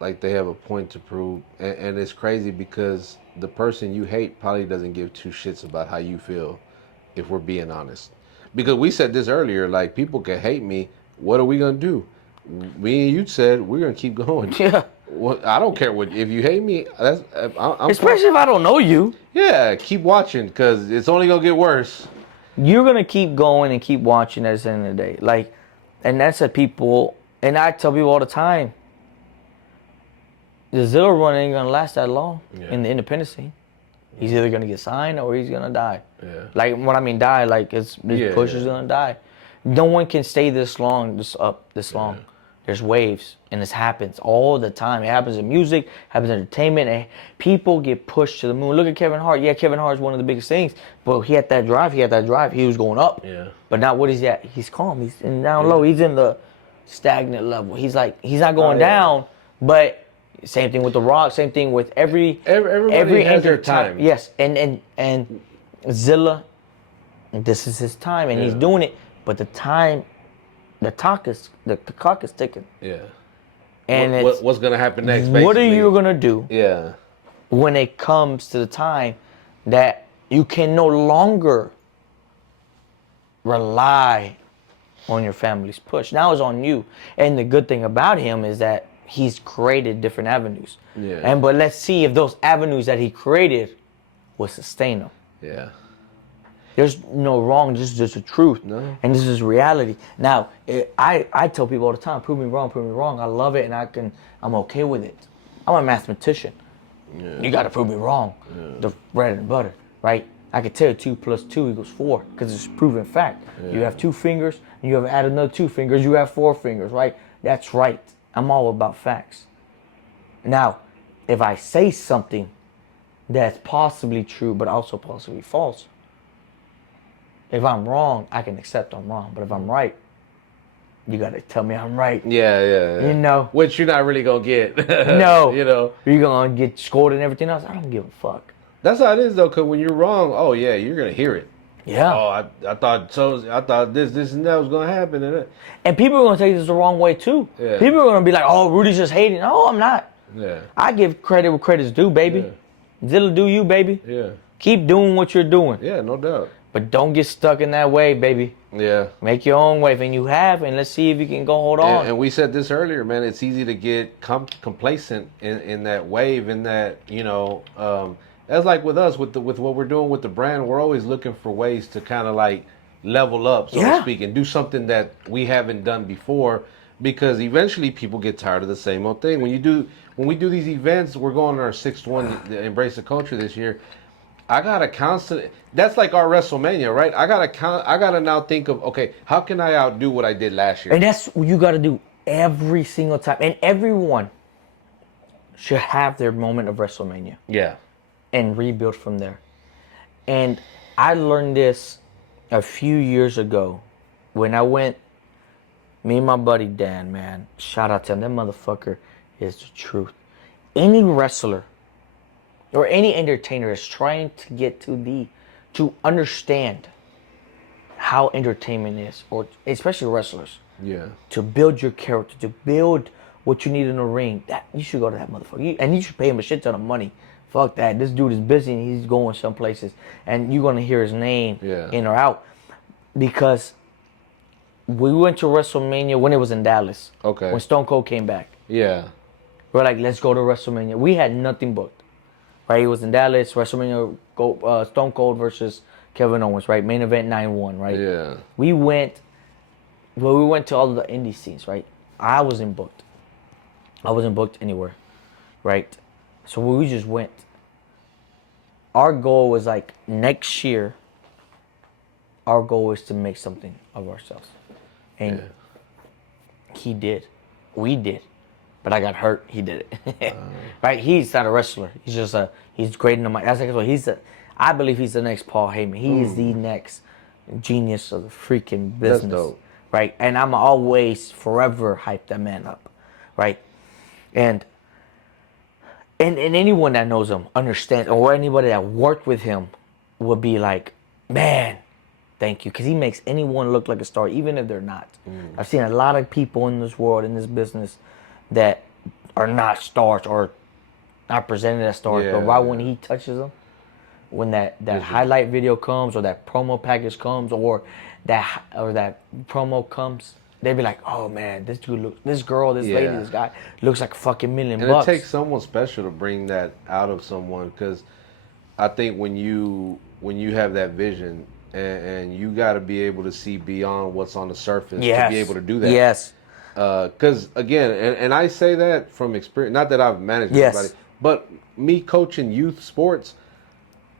like they have a point to prove. And it's crazy because the person you hate probably doesn't give two shits about how you feel if we're being honest. Because we said this earlier, like, people can hate me. What are we going to do? Me and you said we're going to keep going. Yeah. Well, I don't care what, if you hate me, I'm Especially if I don't know you. Yeah, keep watching, because it's only going to get worse. You're going to keep going and keep watching at the end of the day. Like, and that's what people, and I tell people all the time, the Zilla run ain't going to last that long in the independent scene. He's either going to get signed or he's going to die. Yeah. Like, when I mean die, like, his push is going to die. No one can stay this long, this long. There's waves, and this happens all the time. It happens in music, happens in entertainment, and people get pushed to the moon. Look at Kevin Hart. Yeah, Kevin Hart is one of the biggest things, but he had that drive. He was going up. Yeah. But now what is that? He's calm. He's down low. He's in the stagnant level. He's not going down, but same thing with The Rock. Same thing with everybody has their time. Yes, and Zilla, this is his time, and he's doing it. But the clock is ticking. Yeah. And what's gonna happen next? What are basically? you gonna do? Yeah. When it comes to the time that you can no longer rely on your family's push. Now it's on you. And the good thing about him is that he's created different avenues. Yeah. But let's see if those avenues that he created will sustain him. Yeah. There's no wrong. This is just the truth. No. And this is reality. Now, I tell people all the time, prove me wrong. I love it, and I'm okay with it. I'm a mathematician. Yeah. You got to prove me wrong. Yeah. The bread and butter, right? I can tell you 2 + 2 = 4 because it's proven fact. Yeah. You have 2 fingers, and you have added another 2 fingers. You have 4 fingers, right? That's right. I'm all about facts. Now, if I say something that's possibly true, but also possibly false, if I'm wrong, I can accept I'm wrong. But if I'm right, you got to tell me I'm right. Yeah. You know. Which you're not really going to get. No. You know. You're going to get scored and everything else. I don't give a fuck. That's how it is, though, because when you're wrong, oh, yeah, you're going to hear it. Yeah. Oh, I thought this, and that was going to happen. And people are going to take this the wrong way, too. Yeah. People are going to be like, oh, Rudy's just hating. No, I'm not. Yeah. I give credit where credit's due, baby. Yeah. Zilla do you, baby. Yeah. Keep doing what you're doing. Yeah, no doubt. But don't get stuck in that wave, baby. Yeah. Make your own wave, and you have, and let's see if you can go hold on. And we said this earlier, man. It's easy to get complacent in that wave, in that, you know, that's like with us, with what we're doing with the brand. We're always looking for ways to kind of like level up, so to speak, and do something that we haven't done before. Because eventually people get tired of the same old thing. When we do these events, we're going on our 6th one, Embrace the Culture this year. I gotta constant. That's like our WrestleMania, right? I gotta now think of, okay, how can I outdo what I did last year? And that's what you gotta do every single time. And everyone should have their moment of WrestleMania. Yeah. And rebuild from there. And I learned this a few years ago when I went. Me and my buddy Dan, man, shout out to him. That motherfucker is the truth. Any wrestler or any entertainer is trying to get to understand how entertainment is, or especially wrestlers. Yeah. To build your character, to build what you need in the ring. That you should go to that motherfucker. And you should pay him a shit ton of money. Fuck that. This dude is busy and he's going some places. And you're going to hear his name in or out. Because we went to WrestleMania when it was in Dallas. Okay. When Stone Cold came back. Yeah. We're like, let's go to WrestleMania. We had nothing booked. Right? It was in Dallas. WrestleMania, Stone Cold versus Kevin Owens, right? Main event 9-1, right? Yeah. We went to all of the indie scenes, right? I wasn't booked. I wasn't booked anywhere, right? So we just went. Our goal was like next year, our goal was to make something of ourselves. And he did. We did. But I got hurt. He did it. Right? He's not a wrestler. He's just he's great in the mic. That's like I believe he's the next Paul Heyman. He is the next genius of the freaking business. That's dope. Right? And I'm always forever hype that man up. Right? And anyone that knows him understands, or anybody that worked with him would be like, man, thank you. Because he makes anyone look like a star, even if they're not. I've seen a lot of people in this world, in this business, that are not stars or not presented as stars. But right when he touches them, when that highlight video comes or that promo package comes or that promo comes, they'd be like, "Oh man, this dude this girl, this lady, this guy looks like a fucking $1,000,000 And bucks." it takes someone special to bring that out of someone, because I think when you have that vision, and you got to be able to see beyond what's on the surface to be able to do that. Yes. Because again, and I say that from experience. Not that I've managed everybody, but me coaching youth sports.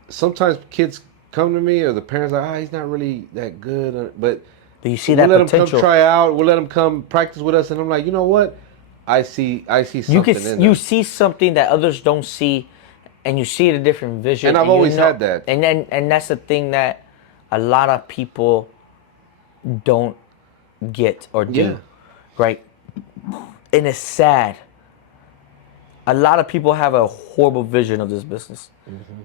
Sometimes kids come to me, or the parents are like, he's not really that good, but you see we'll that let potential. him come try out. We'll let him come practice with us, and I'm like, you know what? I see something in there. You see something that others don't see, and you see it a different vision. And I've always had that. And that's the thing that a lot of people don't get or do, right? And it's sad. A lot of people have a horrible vision of this business,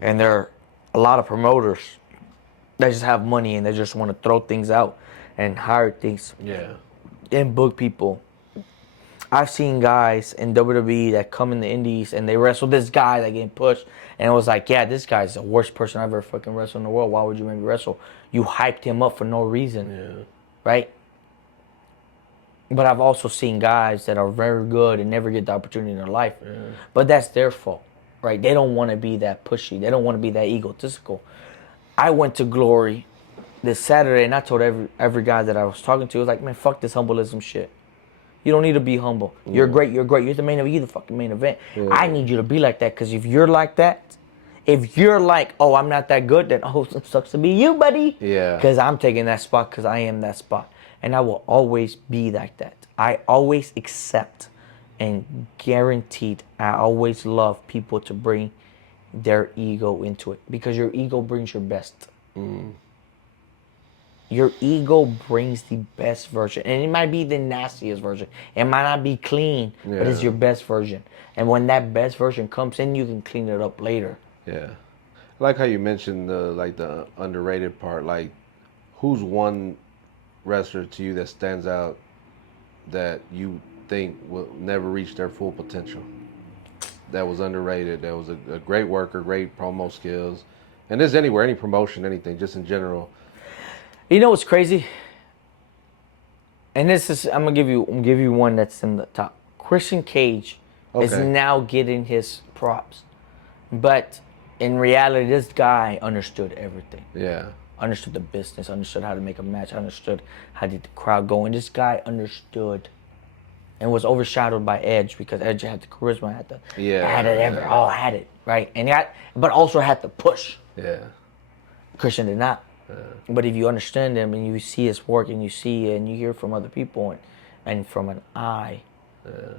and there are a lot of promoters that just have money and they just want to throw things out and hire things, and book people. I've seen guys in WWE that come in the indies and they wrestle this guy that getting pushed, and it was like, yeah, this guy's the worst person I've ever fucking wrestled in the world. Why would you make me wrestle? You hyped him up for no reason, right? But I've also seen guys that are very good and never get the opportunity in their life. But that's their fault, right? They don't want to be that pushy. They don't want to be that egotistical. I went to Glory this Saturday, and I told every guy that I was talking to, I was like, man, fuck this humbleism shit. You don't need to be humble. You're great. You're great. You're the main event. You're the fucking main event. I need you to be like that, because if you're like that, if you're like, oh, I'm not that good, then it sucks to be you, buddy. Yeah. Because I'm taking that spot because I am that spot. And I will always be like that. I always accept and guaranteed, I always love people to bring their ego into it, because your ego brings your best. Your ego brings the best version. And it might be the nastiest version. It might not be clean, but it's your best version. And when that best version comes in, you can clean it up later. Yeah. I like how you mentioned the underrated part. Like, who's one wrestler to you that stands out that you think will never reach their full potential? That was underrated. That was a great worker, great promo skills. And this anywhere, any promotion, anything, just in general. You know what's crazy? And this is, I'm gonna give you one that's in the top. Christian Cage is now getting his props, but in reality, this guy understood everything. Yeah. Understood the business, understood how to make a match, understood how to get the crowd going. This guy understood, and was overshadowed by Edge, because Edge had the charisma, had it, right? And but also had the push. Yeah. Christian did not. But if you understand him and you see his work and you see it and you hear from other people and from an eye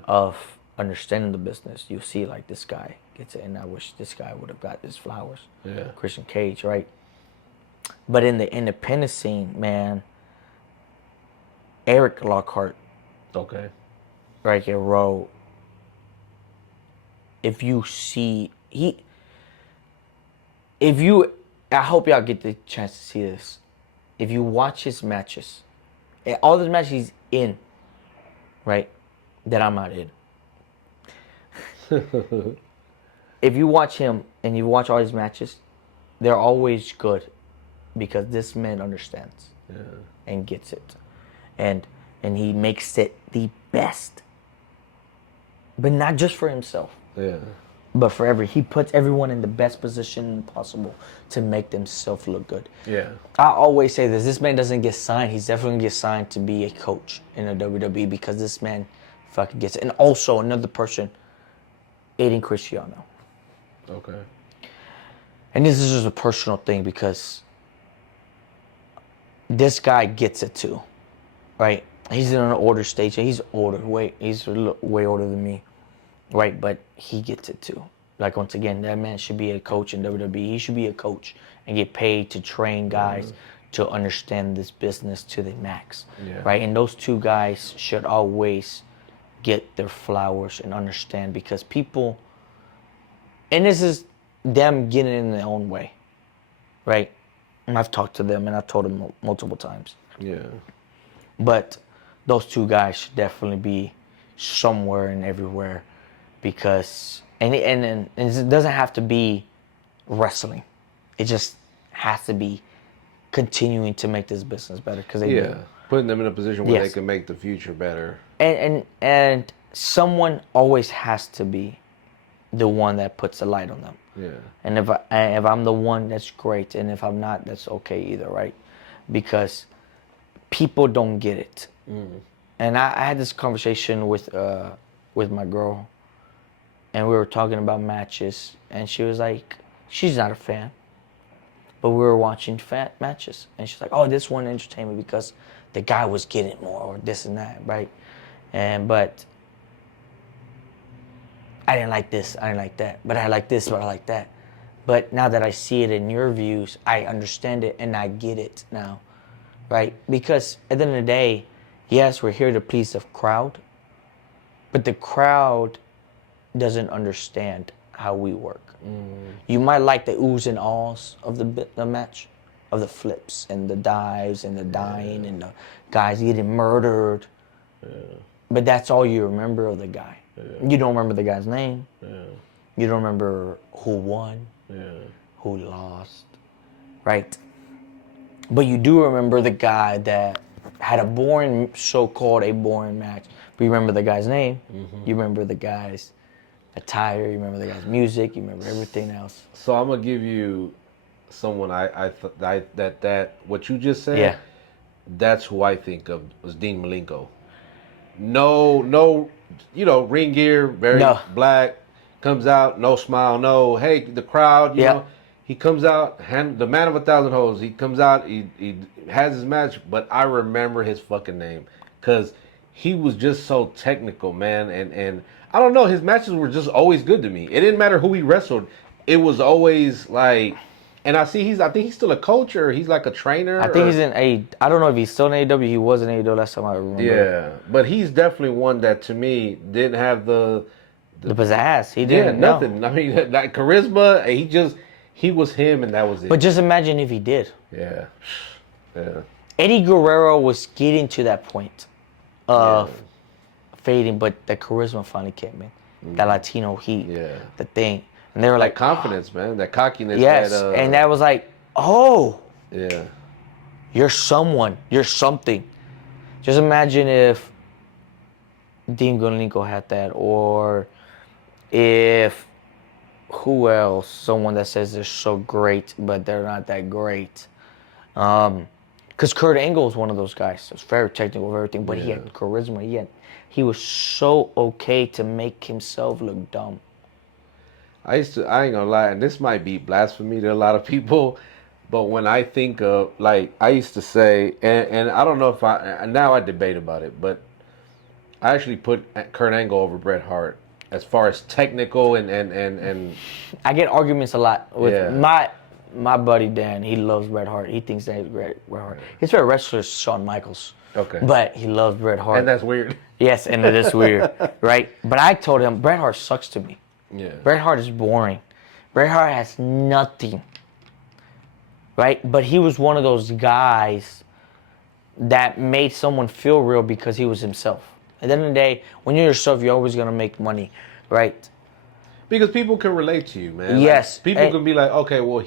of understanding the business, you see like this guy gets it, and I wish this guy would have got his flowers. Yeah. Christian Cage, right? But in the independent scene, man, Eric Lockhart. Okay. Right here, Rowe. If you see, I hope y'all get the chance to see this. If you watch his matches, all the matches he's in, right, that I'm not in. If you watch him and you watch all his matches, they're always good, because this man understands and gets it, and he makes it the best. But not just for himself. Yeah. But he puts everyone in the best position possible to make themselves look good. Yeah. I always say this man doesn't get signed. He's definitely going to get signed to be a coach in the WWE, because this man fucking gets it. And also another person, Aiden Cristiano. Okay. And this is just a personal thing, because this guy gets it too, right? He's in an older stage. He's older. He's way older than me. Right, but he gets it too. Like, once again, that man should be a coach in WWE. He should be a coach and get paid to train guys to understand this business to the max. Yeah. Right, and those two guys should always get their flowers and understand, because people, and this is them getting in their own way, right? And I've talked to them and I've told them multiple times. Yeah. But those two guys should definitely be somewhere and everywhere. Because and it doesn't have to be wrestling. It just has to be continuing to make this business better because they do. Putting them in a position where they Yes. can make the future better. And someone always has to be the one that puts the light on them. Yeah. And if I'm the one, that's great. And if I'm not, that's okay either, right? Because people don't get it. And I had this conversation with my girl, and we were talking about matches, and she was like, she's not a fan, but we were watching matches, and she's like, oh, this one entertained me because the guy was getting more or this and that, right? But I didn't like this, I didn't like that, but I like this, but I like that. But now that I see it in your views, I understand it and I get it now, right? Because at the end of the day, yes, we're here to please the crowd, but the crowd doesn't understand how we work. You might like the oohs and ahs of the match, of the flips and the dives and the dying and the guys getting murdered, but that's all you remember of the guy. You don't remember the guy's name. You don't remember who won, who lost, right? But you do remember the guy that had a boring, so-called a boring match. But you remember the guy's name. You remember the guy's attire. You remember the guy's music. You remember everything else. So I'm gonna give you someone that what you just said. Yeah. That's who I think of was Dean Malenko. No, ring gear, very black. Comes out, no smile, no. Hey, the crowd, you know. He comes out, the man of 1,000 hoes. He comes out, he has his match, but I remember his fucking name because he was just so technical, man. And I don't know, his matches were just always good to me. It didn't matter who he wrestled. It was always like, and I think he's still a coach or he's like a trainer. I think he's in I don't know if he's still in AEW. He was in AEW last time I remember. Yeah, but he's definitely one that to me didn't have the pizzazz. He didn't. Yeah, nothing. I mean, that charisma. He was him, and that was it. But just imagine if he did. Yeah. Eddie Guerrero was getting to that point of fading, but the charisma finally came in. That Latino heat. Yeah. The thing. And they were like, confidence, man. That cockiness. Yes. And that was like, oh. Yeah. You're someone. You're something. Just imagine if Dean Malenko had that, or if who else? Someone that says they're so great, but they're not that great. Because Kurt Angle was one of those guys. It's very technical, everything, but he had charisma. He was so okay to make himself look dumb. I ain't gonna lie, and this might be blasphemy to a lot of people, but when I think of, like, I used to say, and I don't know if now I debate about it, but I actually put Kurt Angle over Bret Hart as far as technical and I get arguments a lot with my buddy Dan. He loves Bret Hart. He thinks that he's great, Bret Hart. His favorite wrestler is Shawn Michaels. Okay. But he loves Bret Hart. And that's weird. Yes, and it is weird, right? But I told him, Bret Hart sucks to me. Yeah. Bret Hart is boring. Bret Hart has nothing, right? But he was one of those guys that made someone feel real because he was himself. At the end of the day, when you're yourself, you're always going to make money, right? Because people can relate to you, man. Yes. Like, people can be like, okay, well,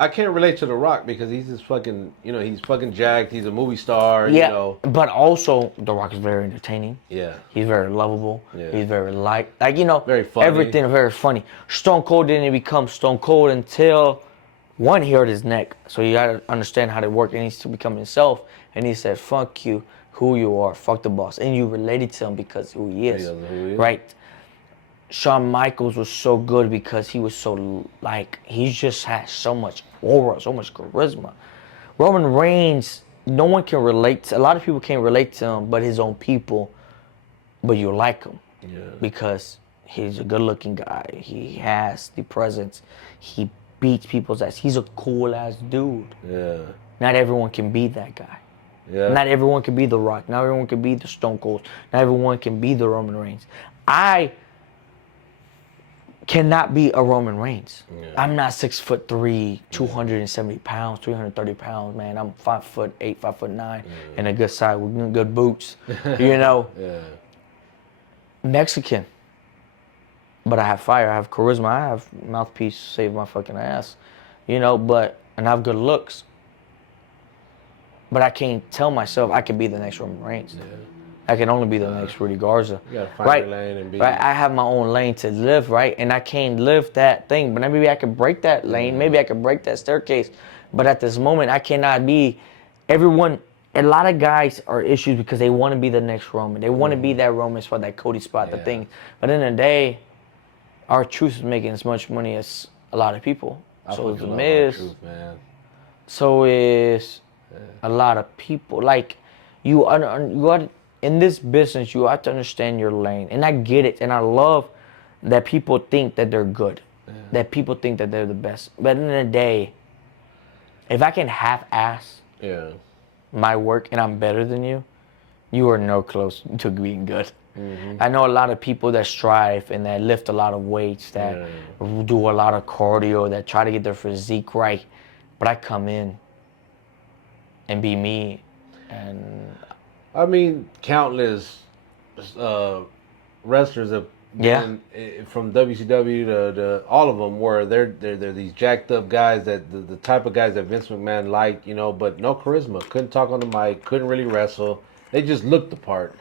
I can't relate to The Rock because he's just fucking, he's fucking jacked. He's a movie star, But also, The Rock is very entertaining. Yeah. He's very lovable. Yeah. He's very very funny. Everything very funny. Stone Cold didn't become Stone Cold until one, he hurt his neck. So you got to understand how to work. And he's to become himself. And he said, fuck you, who you are, fuck the boss. And you related to him because who he is. Right? Shawn Michaels was so good because he was so, he just had so much aura, so much charisma. Roman Reigns, no one can relate to, a lot of people can't relate to him but his own people, but you like him. Yeah. Because he's a good-looking guy. He has the presence. He beats people's ass. He's a cool-ass dude. Yeah. Not everyone can be that guy. Yeah. Not everyone can be The Rock. Not everyone can be the Stone Cold. Not everyone can be the Roman Reigns. I cannot be a Roman Reigns. Yeah. I'm not 6'3", 270 pounds, 330 pounds, man. I'm 5'8", 5'9", and a good side with good boots. Yeah. Mexican. But I have fire, I have charisma, I have mouthpiece, save my fucking ass. and I have good looks. But I can't tell myself I could be the next Roman Reigns. Yeah. I can only be the next Rudy Garza. You gotta find your lane and be. Right, I have my own lane to live, right? And I can't live that thing. But maybe I can break that lane. Maybe I can break that staircase. But at this moment, I cannot be everyone. A lot of guys are issues because they want to be the next Roman. They want to be that Roman spot, that Cody spot, the thing. But in the end of the day, our truth is making as much money as a lot of people. So is the Miz. Man. So is a lot of people. Like you got in this business, you have to understand your lane, and I get it, and I love that people think that they're good, that people think that they're the best. But at the end of the day, if I can half-ass my work and I'm better than you, you are no close to being good. Mm-hmm. I know a lot of people that strive and that lift a lot of weights, that do a lot of cardio, that try to get their physique right, but I come in and be me, and I mean, countless wrestlers have been from WCW to all of them where they're these jacked up guys that the type of guys that Vince McMahon liked, but no charisma, couldn't talk on the mic, couldn't really wrestle. They just looked the part,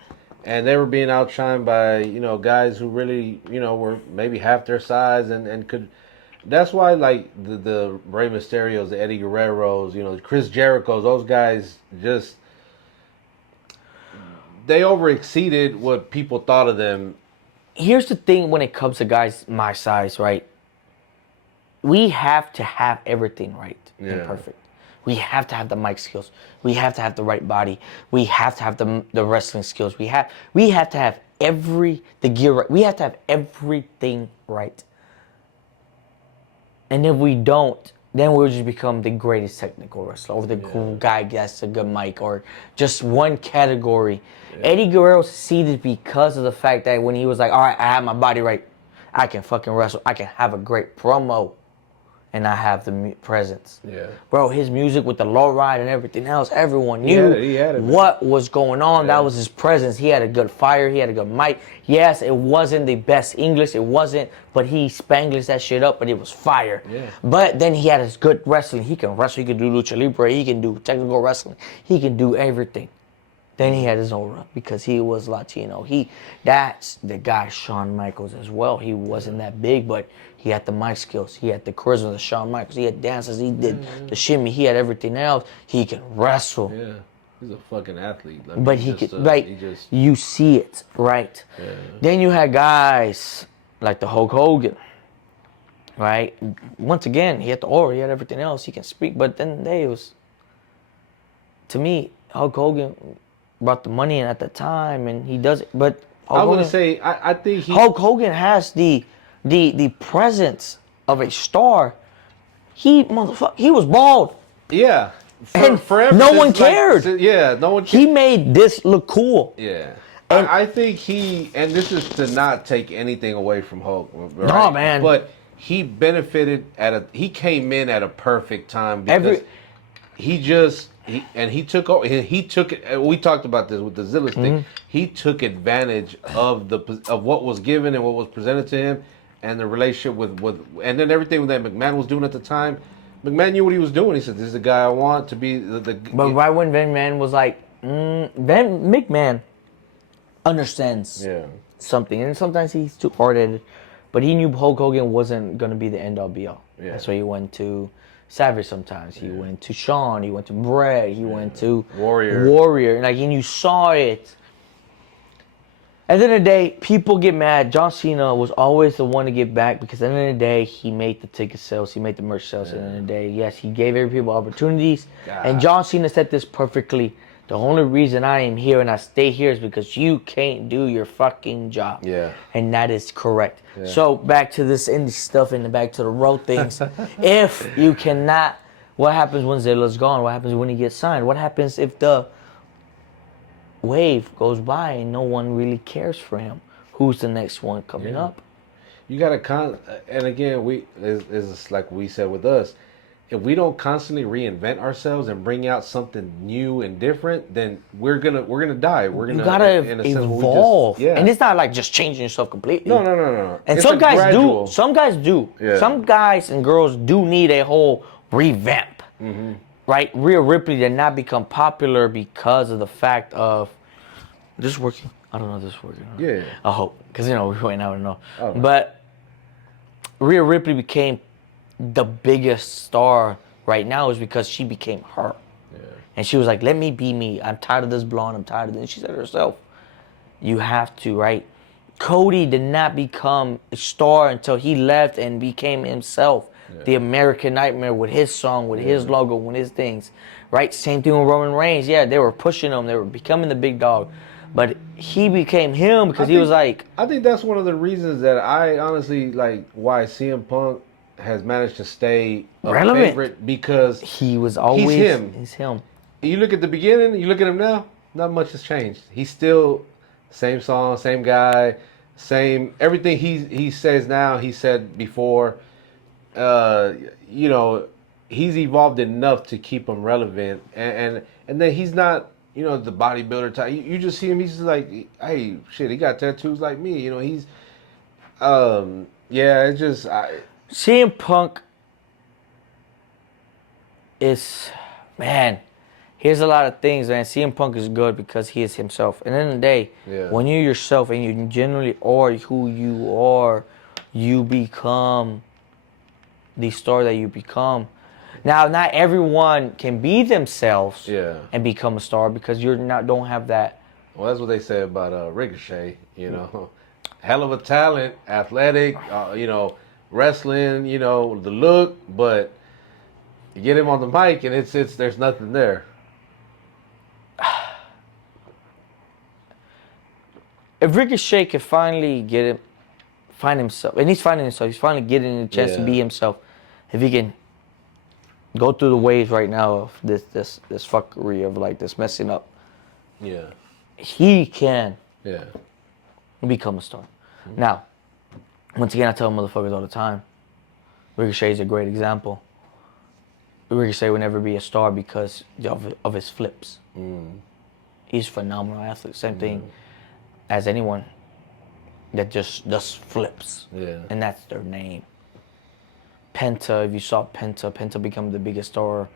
and they were being outshined by guys who really were maybe half their size and could. That's why like the Rey Mysterios, the Eddie Guerreros, Chris Jericho's, those guys just. They overexceeded what people thought of them. Here's the thing when it comes to guys my size, right? We have to have everything right and perfect. We have to have the mic skills. We have to have the right body. We have to have the wrestling skills. We have to have the gear right. We have to have everything right. And if we don't, then we'll just become the greatest technical wrestler, or the guy that's a good mic, or just one category. Eddie Guerrero succeeded because of the fact that when he was like, all right, I have my body right, I can fucking wrestle, I can have a great promo, and I have the presence. Yeah. Bro, his music with the low ride and everything else, everyone knew he had it, what was going on. That was his presence. He had a good fire. He had a good mic. Yes, it wasn't the best English. It wasn't, but he Spanglish that shit up, but it was fire. Yeah. But then he had his good wrestling. He can wrestle. He can do Lucha Libre. He can do technical wrestling. He can do everything. Then he had his aura because he was Latino. That's the guy, Shawn Michaels, as well. He wasn't that big, but he had the mic skills. He had the charisma of Shawn Michaels. He had dances. He did the shimmy. He had everything else. He can wrestle. Yeah, he's a fucking athlete. But you see it, right? Yeah. Then you had guys like the Hulk Hogan, right? Once again, he had the aura. He had everything else. He can speak. But then it was, to me, Hulk Hogan brought the money in at the time, and he does it. But I want to say, I think Hulk Hogan has the presence of a star. He was bald. Yeah. For no one cared. No one cared. He made this look cool. Yeah. And I think and this is to not take anything away from Hulk. Right? No, man. But he benefited he came in at a perfect time because he took over. He took it. We talked about this with the Zilla stick. Mm-hmm. He took advantage of what was given and what was presented to him, and the relationship with and then everything that McMahon was doing at the time. McMahon knew what he was doing. He said, "This is the guy I want to be." But right when McMahon was like, McMahon understands something, and sometimes he's too hard-headed. But he knew Hulk Hogan wasn't gonna be the end-all be-all. Yeah. That's why he went to Savage sometimes. He went to Shawn. He went to Bret. He went to Warrior. And you saw it. At the end of the day, people get mad. John Cena was always the one to get back because at the end of the day, he made the ticket sales. He made the merch sales. At the end of the day, yes, he gave every people opportunities. God. And John Cena said this perfectly. The only reason I am here and I stay here is because you can't do your fucking job. Yeah. And that is correct. Yeah. So back to this indie stuff and back to the road things. If you cannot, what happens when Zilla's gone? What happens when he gets signed? What happens if the wave goes by and no one really cares for him? Who's the next one coming up? You got to and again, it's like we said with us, if we don't constantly reinvent ourselves and bring out something new and different, then we're gonna die. We're gonna You gotta in a sense, evolve, yeah. and it's not like just changing yourself completely. No. And It's some a guys gradual. do. Some guys do. Yeah. Some guys and girls do need a whole revamp. Right? Rhea Ripley did not become popular because of the fact of this working. I don't know if this is working. Yeah. I hope, because we might never know. Oh. But Rhea Ripley became the biggest star right now is because she became her. Yeah. And she was like, let me be me. I'm tired of this blonde. I'm tired of this. And she said it herself. You have to, right? Cody did not become a star until he left and became himself. Yeah. The American Nightmare with his song, with his logo, with his things. Right? Same thing with Roman Reigns. Yeah, they were pushing him. They were becoming the big dog. But he became him because he was like... I think that's one of the reasons that I honestly like why CM Punk has managed to stay a relevant. Favorite, because he was always... He's him. You look at the beginning, you look at him now, not much has changed. He's still same song, same guy, same... Everything he says now, he said before. You know, he's evolved enough to keep him relevant. And then he's not... You know, the bodybuilder type. You just see him. He's just like, hey, shit. He got tattoos like me. You know, he's, yeah. It's just CM Punk is, man. Here's a lot of things, man. CM Punk is good because he is himself. And at the end of the day, when you're yourself and you generally are who you are, you become the star that you become. Now, not everyone can be themselves and become a star because don't have that. Well, that's what they say about Ricochet. You know, hell of a talent, athletic. You know, wrestling. You know, the look, but you get him on the mic and it's there's nothing there. If Ricochet could finally find himself, and he's finding himself, he's finally getting a chance to be himself. If he can go through the waves right now of this fuckery of like this messing up. Yeah. He can. Yeah. Become a star. Now, once again, I tell motherfuckers all the time, Ricochet is a great example. Ricochet will never be a star because of his flips. He's a phenomenal athlete. Same thing as anyone that just does flips. Yeah. And that's their name. Penta, if you saw Penta become the biggest star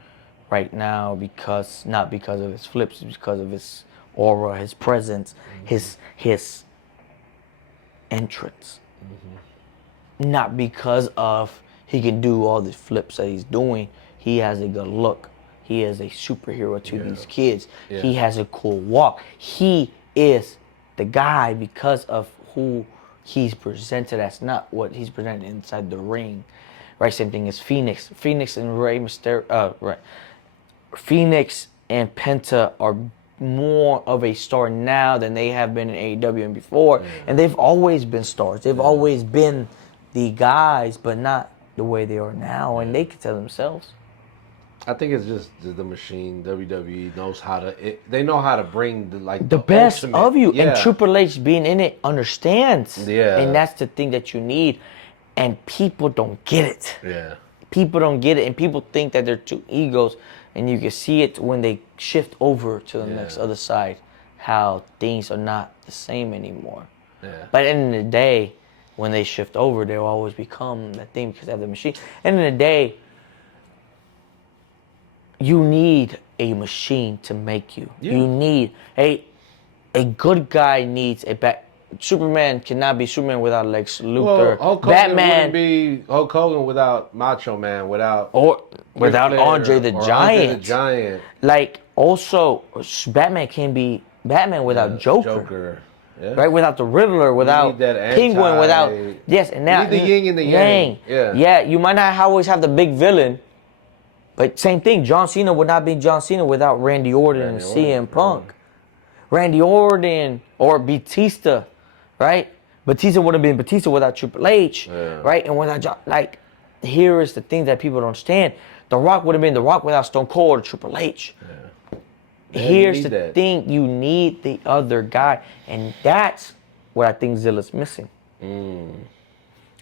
right now not because of his flips, it's because of his aura, his presence, his entrance. Not because of he can do all the flips that he's doing. He has a good look. He is a superhero to these kids. Yeah. He has a cool walk. He is the guy because of who he's presented as, not what he's presented inside the ring. Right, same thing as Phoenix. Phoenix and Rey Mysterio, right. Phoenix and Penta are more of a star now than they have been in AEW and before. And they've always been stars. They've always been the guys, but not the way they are now. And they can tell themselves. I think it's just the machine. WWE knows how to. They know how to bring the best ultimate. of you. Yeah. And Triple H being in it understands. Yeah. And that's the thing that you need. And people don't get it. Yeah. People don't get it. And people think that they're two egos. And you can see it when they shift over to the next other side, how things are not the same anymore. Yeah. But at the end of the day, when they shift over, they'll always become that thing because they have the machine. At the end of the day, you need a machine to make you. Yeah. You need a good guy needs a back. Superman cannot be Superman without Lex Luthor. Well, Batman wouldn't be Hulk Hogan without Macho Man, without Andre the Giant. Andre the Giant. Like also, Batman can be Batman without Joker. Yeah. Right, without the Riddler, without Penguin, without and now you need the yin and the yang. Yeah, you might not always have the big villain, but same thing. John Cena would not be John Cena without Randy Orton and CM Punk. Randy Orton or Batista. Right? Batista would have been Batista without Triple H. Yeah. Right? And without John. Like, here is the thing that people don't understand. The Rock would have been The Rock without Stone Cold or Triple H. Yeah. Here's the thing. You need the other guy. And that's what I think Zilla's missing.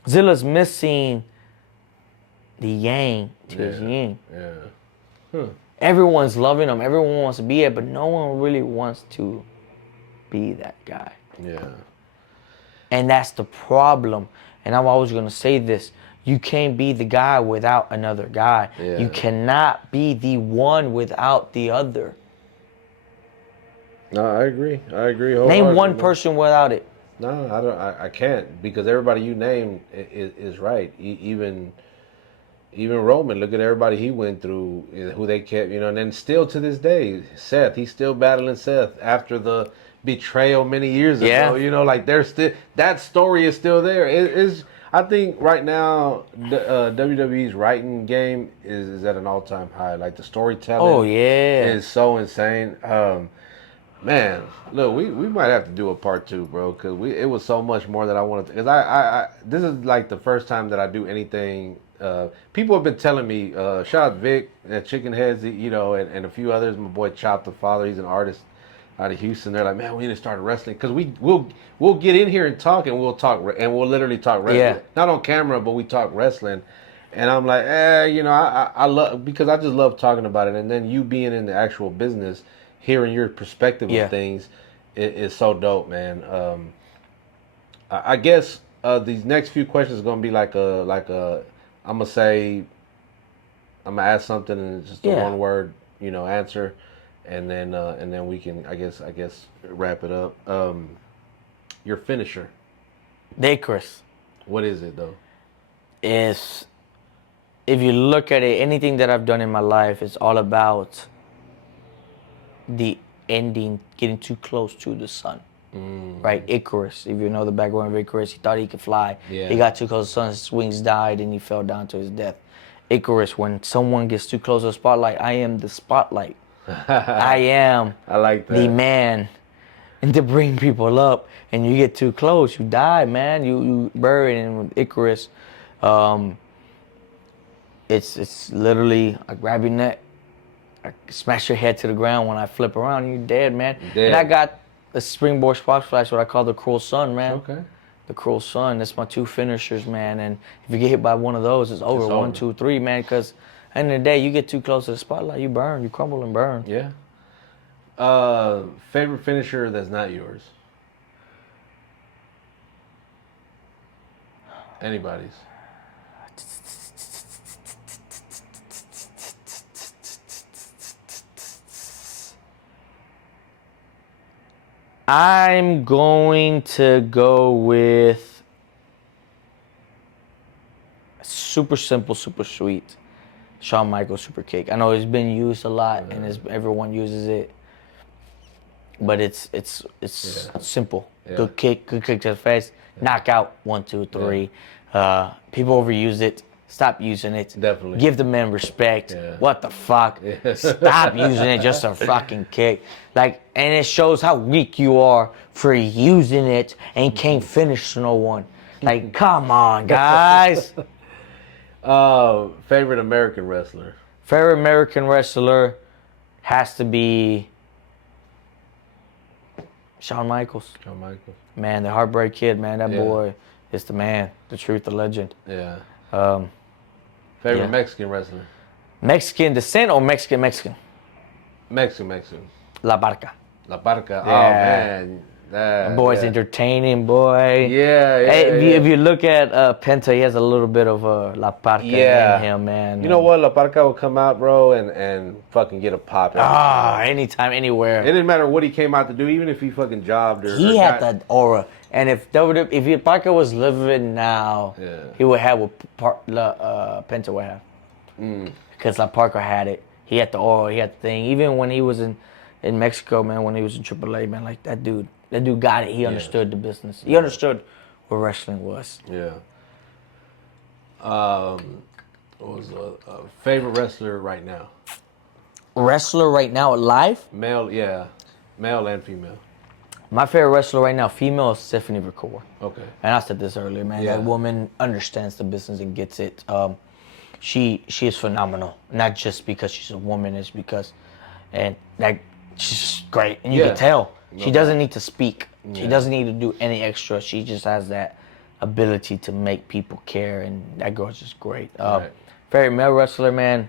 Zilla's missing the yang to his yin. Yeah. Huh. Everyone's loving him. Everyone wants to be it, but no one really wants to be that guy. Yeah. And that's the problem. And I'm always going to say this. You can't be the guy without another guy. Yeah. You cannot be the one without the other. No, I agree. Name one person without it. No, I don't. I can't, because everybody you name is right. Even Roman. Look at everybody he went through, who they kept, and then still to this day, Seth. He's still battling Seth after the betrayal many years ago. Like they're still, that story is still there. It is. I think right now WWE's writing game is at an all-time high. Like the storytelling, is so insane. Man, look, we might have to do a part 2, bro, because it was so much more that I wanted to. Because I this is like the first time that I do anything. People have been telling me, shout out Vic, Chicken Heads, and a few others. My boy Chop the Father, he's an artist out of Houston. They're like, man, we need to start wrestling, because we'll get in here and talk, and we'll literally talk wrestling. Yeah. Not on camera, but we talk wrestling. And I'm like, I love, because I just love talking about it. And then you being in the actual business, hearing your perspective of things is so dope, man. I guess these next few questions are gonna be like a I'm gonna ask something and it's just a one word, answer, and then we can I guess wrap it up. Your finisher. Icarus. What is it though? If you look at it, anything that I've done in my life is all about the ending, getting too close to the sun. Right? Icarus. If you know the background of Icarus, he thought he could fly. Yeah. He got too close to the sun, his wings died, and he fell down to his death. Icarus, when someone gets too close to the spotlight, I am the spotlight. I am I like that. the man. And to bring people up, and you get too close, you die, man. You bury it. And with Icarus, it's literally, I grab your neck, I smash your head to the ground. When I flip around, you're dead, man. Dead. And I got the springboard spot flash, what I call the cruel sun, man. Okay. The cruel sun. That's my 2 finishers, man. And if you get hit by one of those, it's over. 1, 2, 3, man. Because at the end of the day, you get too close to the spotlight, you burn, you crumble and burn. Yeah. Favorite finisher that's not yours? Anybody's. I'm going to go with super simple, super sweet. Shawn Michaels super kick. I know it's been used a lot, and everyone uses it, but it's simple. Yeah. Good kick to the face, knockout. 1, 2, 3. People overuse it. Stop using it. Definitely. Give the man respect. Yeah. What the fuck? Yeah. Stop using it just a fucking kick. And it shows how weak you are for using it and can't finish no one. Come on, guys. Favorite American wrestler? Favorite American wrestler has to be Shawn Michaels. Shawn Michaels. Man, the Heartbreak Kid, man. That boy is the man, the truth, the legend. Yeah. Yeah. Favorite Mexican wrestler? Mexican descent or Mexican? Mexican. La Barca. La Barca. Yeah. Oh, man. That boy's entertaining, boy. Yeah, If you look at Penta, he has a little bit of La Barca in him, man. You know what? La Barca will come out, bro, and fucking get a pop. Anytime, anywhere. It didn't matter what he came out to do, even if he fucking jobbed or He had that aura. And if Barca was living now, he would have what Penta would have. Because La Barca had it. He had the aura, he had the thing. Even when he was in Mexico, man, when he was in AAA, man, like that dude got it. He understood the business. He understood what wrestling was. Yeah. What was a favorite wrestler right now? Wrestler right now alive? Male, yeah. Male and female. My favorite wrestler right now, female, is Stephanie Vercora. Okay. And I said this earlier, man. Yeah. That woman understands the business and gets it. She is phenomenal. Not just because she's a woman, it's because, and like, she's just great. And you can tell. She doesn't need to speak. She doesn't need to do any extra. She just has that ability to make people care, and that girl's just great. Right. favorite male wrestler, man,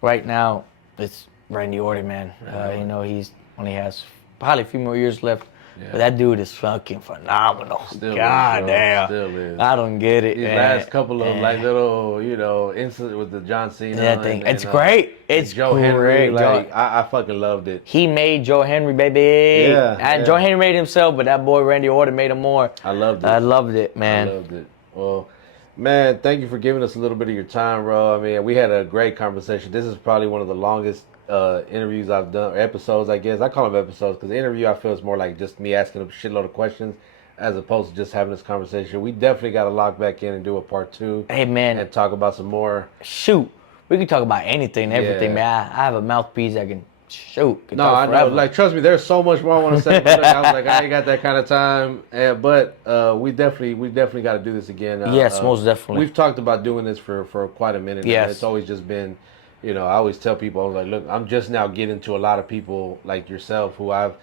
right now, it's Randy Orton, man. You know, he's only has probably a few more years left. Yeah. But that dude is fucking phenomenal. Still God is, damn. Still is. I don't get it. These last couple of like little, you know, incidents with the John Cena. That thing. It's great. It's Joe great. Henry. Like I fucking loved it. He made Joe Henry, baby. Yeah. And Joe Henry made himself, but that boy Randy Orton made him more. I loved it. I loved it, man. I loved it. Well, man, thank you for giving us a little bit of your time, bro. I mean, we had a great conversation. This is probably one of the longest interviews I've done, or episodes, I guess. I call them episodes because the interview I feel is more like just me asking a shitload of questions as opposed to just having this conversation. We definitely got to lock back in and do a part 2. Hey, man. And talk about some more. Shoot. We can talk about anything and everything, man. I have a mouthpiece that can shoot. No, I know. Like, trust me, there's so much more I want to say. But I was like, I ain't got that kind of time. But we definitely got to do this again. Yes, most definitely. We've talked about doing this for quite a minute. Yes. Now. It's always just been, you know, I always tell people, I was like, look, I'm just now getting to a lot of people like yourself who I've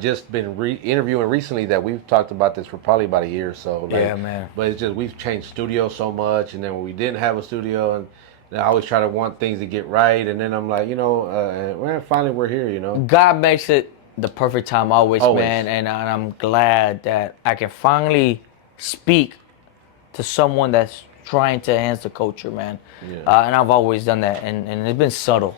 just been interviewing recently that we've talked about this for probably about a year or so. Like, yeah, man. But it's just we've changed studios so much, and then when we didn't have a studio, and I always try to want things to get right, and then I'm like, you know, well, finally we're here, you know. God makes it the perfect time always. Man, and I'm glad that I can finally speak to someone that's trying to enhance the culture, man. Yeah. And I've always done that, and it's been subtle,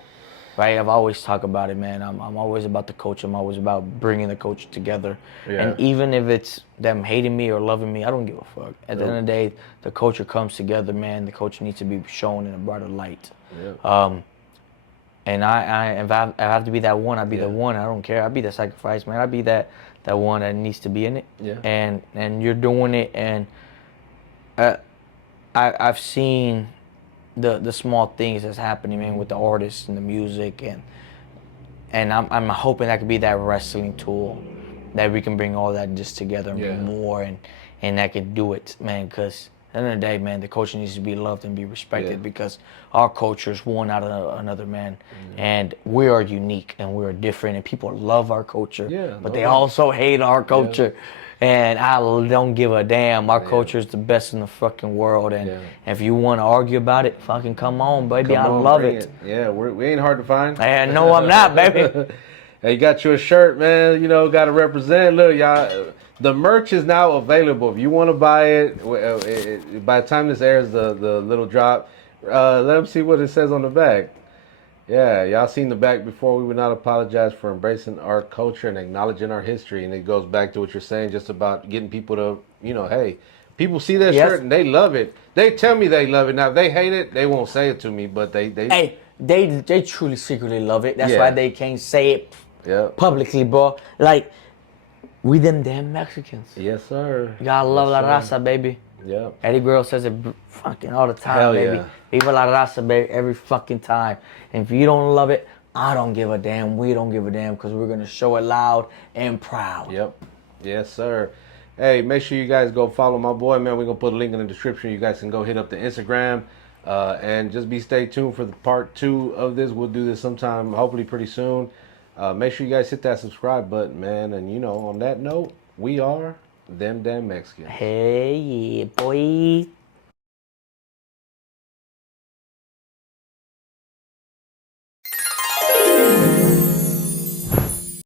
right? I've always talked about it, man. I'm always about the culture. I'm always about bringing the culture together. Yeah. And even if it's them hating me or loving me, I don't give a fuck. At the end of the day, the culture comes together, man. The culture needs to be shown in a brighter light. Yeah. And if I have to be that one, I'll be the one. I don't care. I'll be the sacrifice, man. I'll be that one that needs to be in it. Yeah. And you're doing it, and I've seen the small things that's happening, man, with the artists and the music, and I'm hoping that could be that wrestling tool that we can bring all that just together and bring more, and that can do it, man, because at the end of the day, man, the culture needs to be loved and be respected because our culture is one out of another, man. And we are unique and we are different, and people love our culture, but they also hate our culture. And I don't give a damn. Our culture is the best in the fucking world. And if you want to argue about it, fucking come on, baby. I love it. Yeah, we ain't hard to find. No, I'm not, baby. Hey, you got you a shirt, man. You know, got to represent. Look, y'all, the merch is now available. If you want to buy it, by the time this airs, the little drop, let them see what it says on the back. Yeah, y'all seen the back before. We would not apologize for embracing our culture and acknowledging our history. And it goes back to what you're saying, just about getting people to, you know, hey, people see that shirt and they love it. They tell me they love it. Now, if they hate it, they won't say it to me, but Hey, they truly secretly love it. That's why they can't say it publicly, bro. Like, we them damn Mexicans. Yes, sir. You gotta love La Raza, baby. Yeah. Eddie Guerrero says it fucking all the time, Hell baby. Yeah. Viva La Raza, baby, every fucking time. And if you don't love it, I don't give a damn. We don't give a damn, because we're going to show it loud and proud. Yep. Yes, sir. Hey, make sure you guys go follow my boy, man. We're going to put a link in the description. You guys can go hit up the Instagram. And just stay tuned for the part 2 of this. We'll do this sometime, hopefully pretty soon. Make sure you guys hit that subscribe button, man. And, you know, on that note, we are Them Damn Mexicans. Hey, yeah, boy.